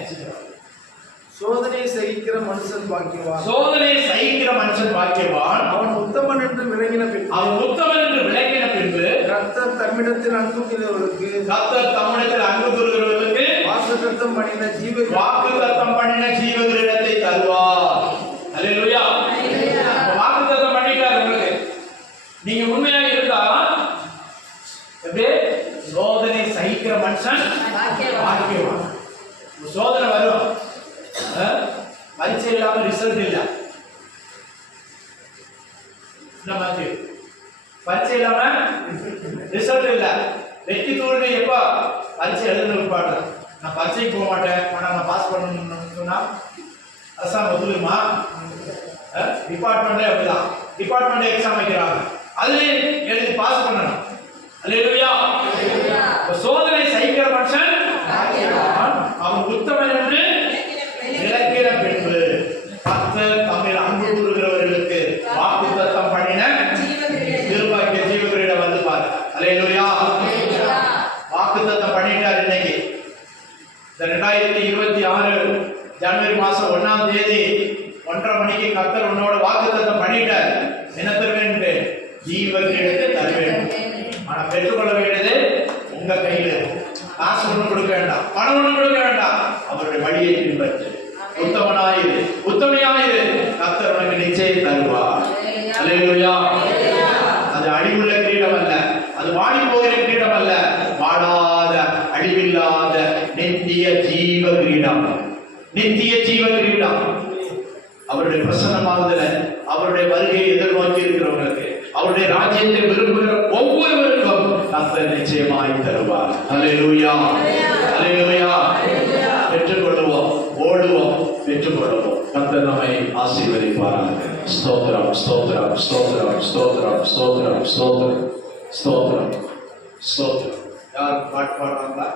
சோதனை சகிக்கிற மனுஷன் பாக்கியவான். சோதனை சகிக்கிற மனுஷன் பாக்கியவான். அவன் உத்தமன் என்று விளங்கின பின்பு, அவன் உத்தமன் என்று விளங்கின பின்பு கர்த்தர் தம்மிடத்தில் அன்பு கூறுகிறவர்களுக்கு, கர்த்தர் தம்மிடத்தில் அன்பு கூறுகிறவர்களுக்கு வாக்குத்தத்தம் பண்ணின ஜீவ கிரீடத்தை தருவார். அல்லேலூயா. வாக்குத்தத்தம் பண்ணிட்டார் உங்களுக்கு. நீங்க உண்மையாக இருந்தா எப்படி சோதனை சகிக்கிற மனுஷன் பாக்கியவான். சோதனை வரும், பரீட்சை இல்லாம ரிசல்ட் இல்ல. பரீட்சை இல்லாம ரிசல்ட் இல்ல. வெற்றி தோல்வி எப்ப பரீட்சை எழுதுன விற்பாடு. நான் பரீட்சைக்கு போக மாட்டேன், ஆனா நான் பாஸ் பண்ணணும்னு சொன்னா அரசாங்கம் ஒத்துழைமா? டிபார்ட்மெண்ட்ல அப்படிதான், டிபார்ட்மெண்ட் எக்ஸாம் வைக்கிறாங்க, அதுலயே எழுதி பாஸ் பண்ணணும். அல்லேலூயா. சோதனை சகிக்கிற மனுஷன் அவன் உத்தமன் என்று விளக்கிற பின்பு கர்த்தர் தம்மில் அன்பு கூறுகிறவர்களுக்கு வாக்குத்தத்தம் பண்ணின திருப்பாக்கிய ஜீவ கிரீடம் வந்து பாரு. அல்லேலூயா. வாக்குத்தத்தம் பண்ணிட்டார். இன்னைக்கு இந்த 2026 ஜனவரி மாசம் 1ஆம் தேதி 1:30 மணிக்கு கர்த்தர் உன்னோட வாக்குத்தத்தம் பண்ணிட்டார். என்ன தருவேன்? ஜீவ கிரீடத்தை தருவேன். ஆனா பெற்றுக்கொள்ள வேண்டியது உங்க கையில. காசு ஒண்ணு கொடுக்க வேண்டாம், பணம் ஒண்ணு கொடுக்க வேண்டாம். அவருடைய வழியை பின்பற்று. உத்தமனாயிரு, உத்தமையாயிரு. கர்த்தர் உனக்கு நிச்சயம் தருவார். அல்லேலூயா. அது அழிவுள்ள கிரீடம் அல்ல, அது வாடி போகிற கிரீடம் அல்ல, வாடாத அழிவில்லாத நித்திய ஜீவ கிரீடம். நித்திய ஜீவ கிரீடம். அவருடைய பிரசன்னமாகுதல, அவருடைய வருகையை எதிர்நோக்கி இருக்கிறவங்களுக்கு, அவருடைய ராஜ்யத்தை விரும்புகிற ஒவ்வொருவருக்கும் கர்த்தர் நிச்சயமாய் தருவார். அல்லேலூயா. அல்லேலூயா. பெற்றுக்கொள்வோம், ஓடுவோம், பெற்றுக்கொள்வோம். கர்த்தர் நம்மை ஆசீர்வதிப்பாராக. ஸ்தோத்திரம், ஸ்தோத்திரம், ஸ்தோத்திரம், ஸ்தோத்திரம், ஸ்தோத்திரம், ஸ்தோத்திரம், ஸ்தோத்திரம், ஸ்தோத்திரம். யார் பாட்டு பாடுறாங்களா?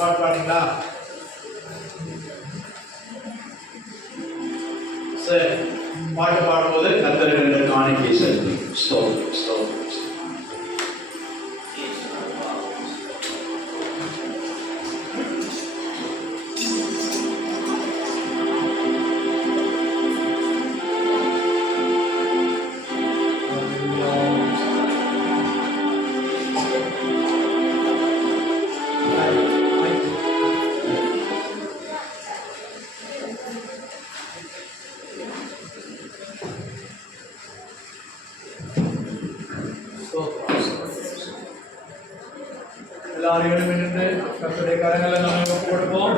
பாட்டு பாடுங்களா? சரி, பாட்டு பாடும்போது கர்த்தருக்கு காணிக்கை செலுத்து. ஸ்தோத்திரம், ஸ்தோத்திரம். எல்லாரும் எழுந்து கர்த்தருடைய கரங்களை நம்ம ஒப்புக் கொடுப்போம்.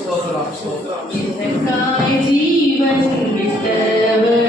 ஸ்தோத்திரம், ஸ்தோத்திரம். எனக்காய் ஜீவன் விட்டவர்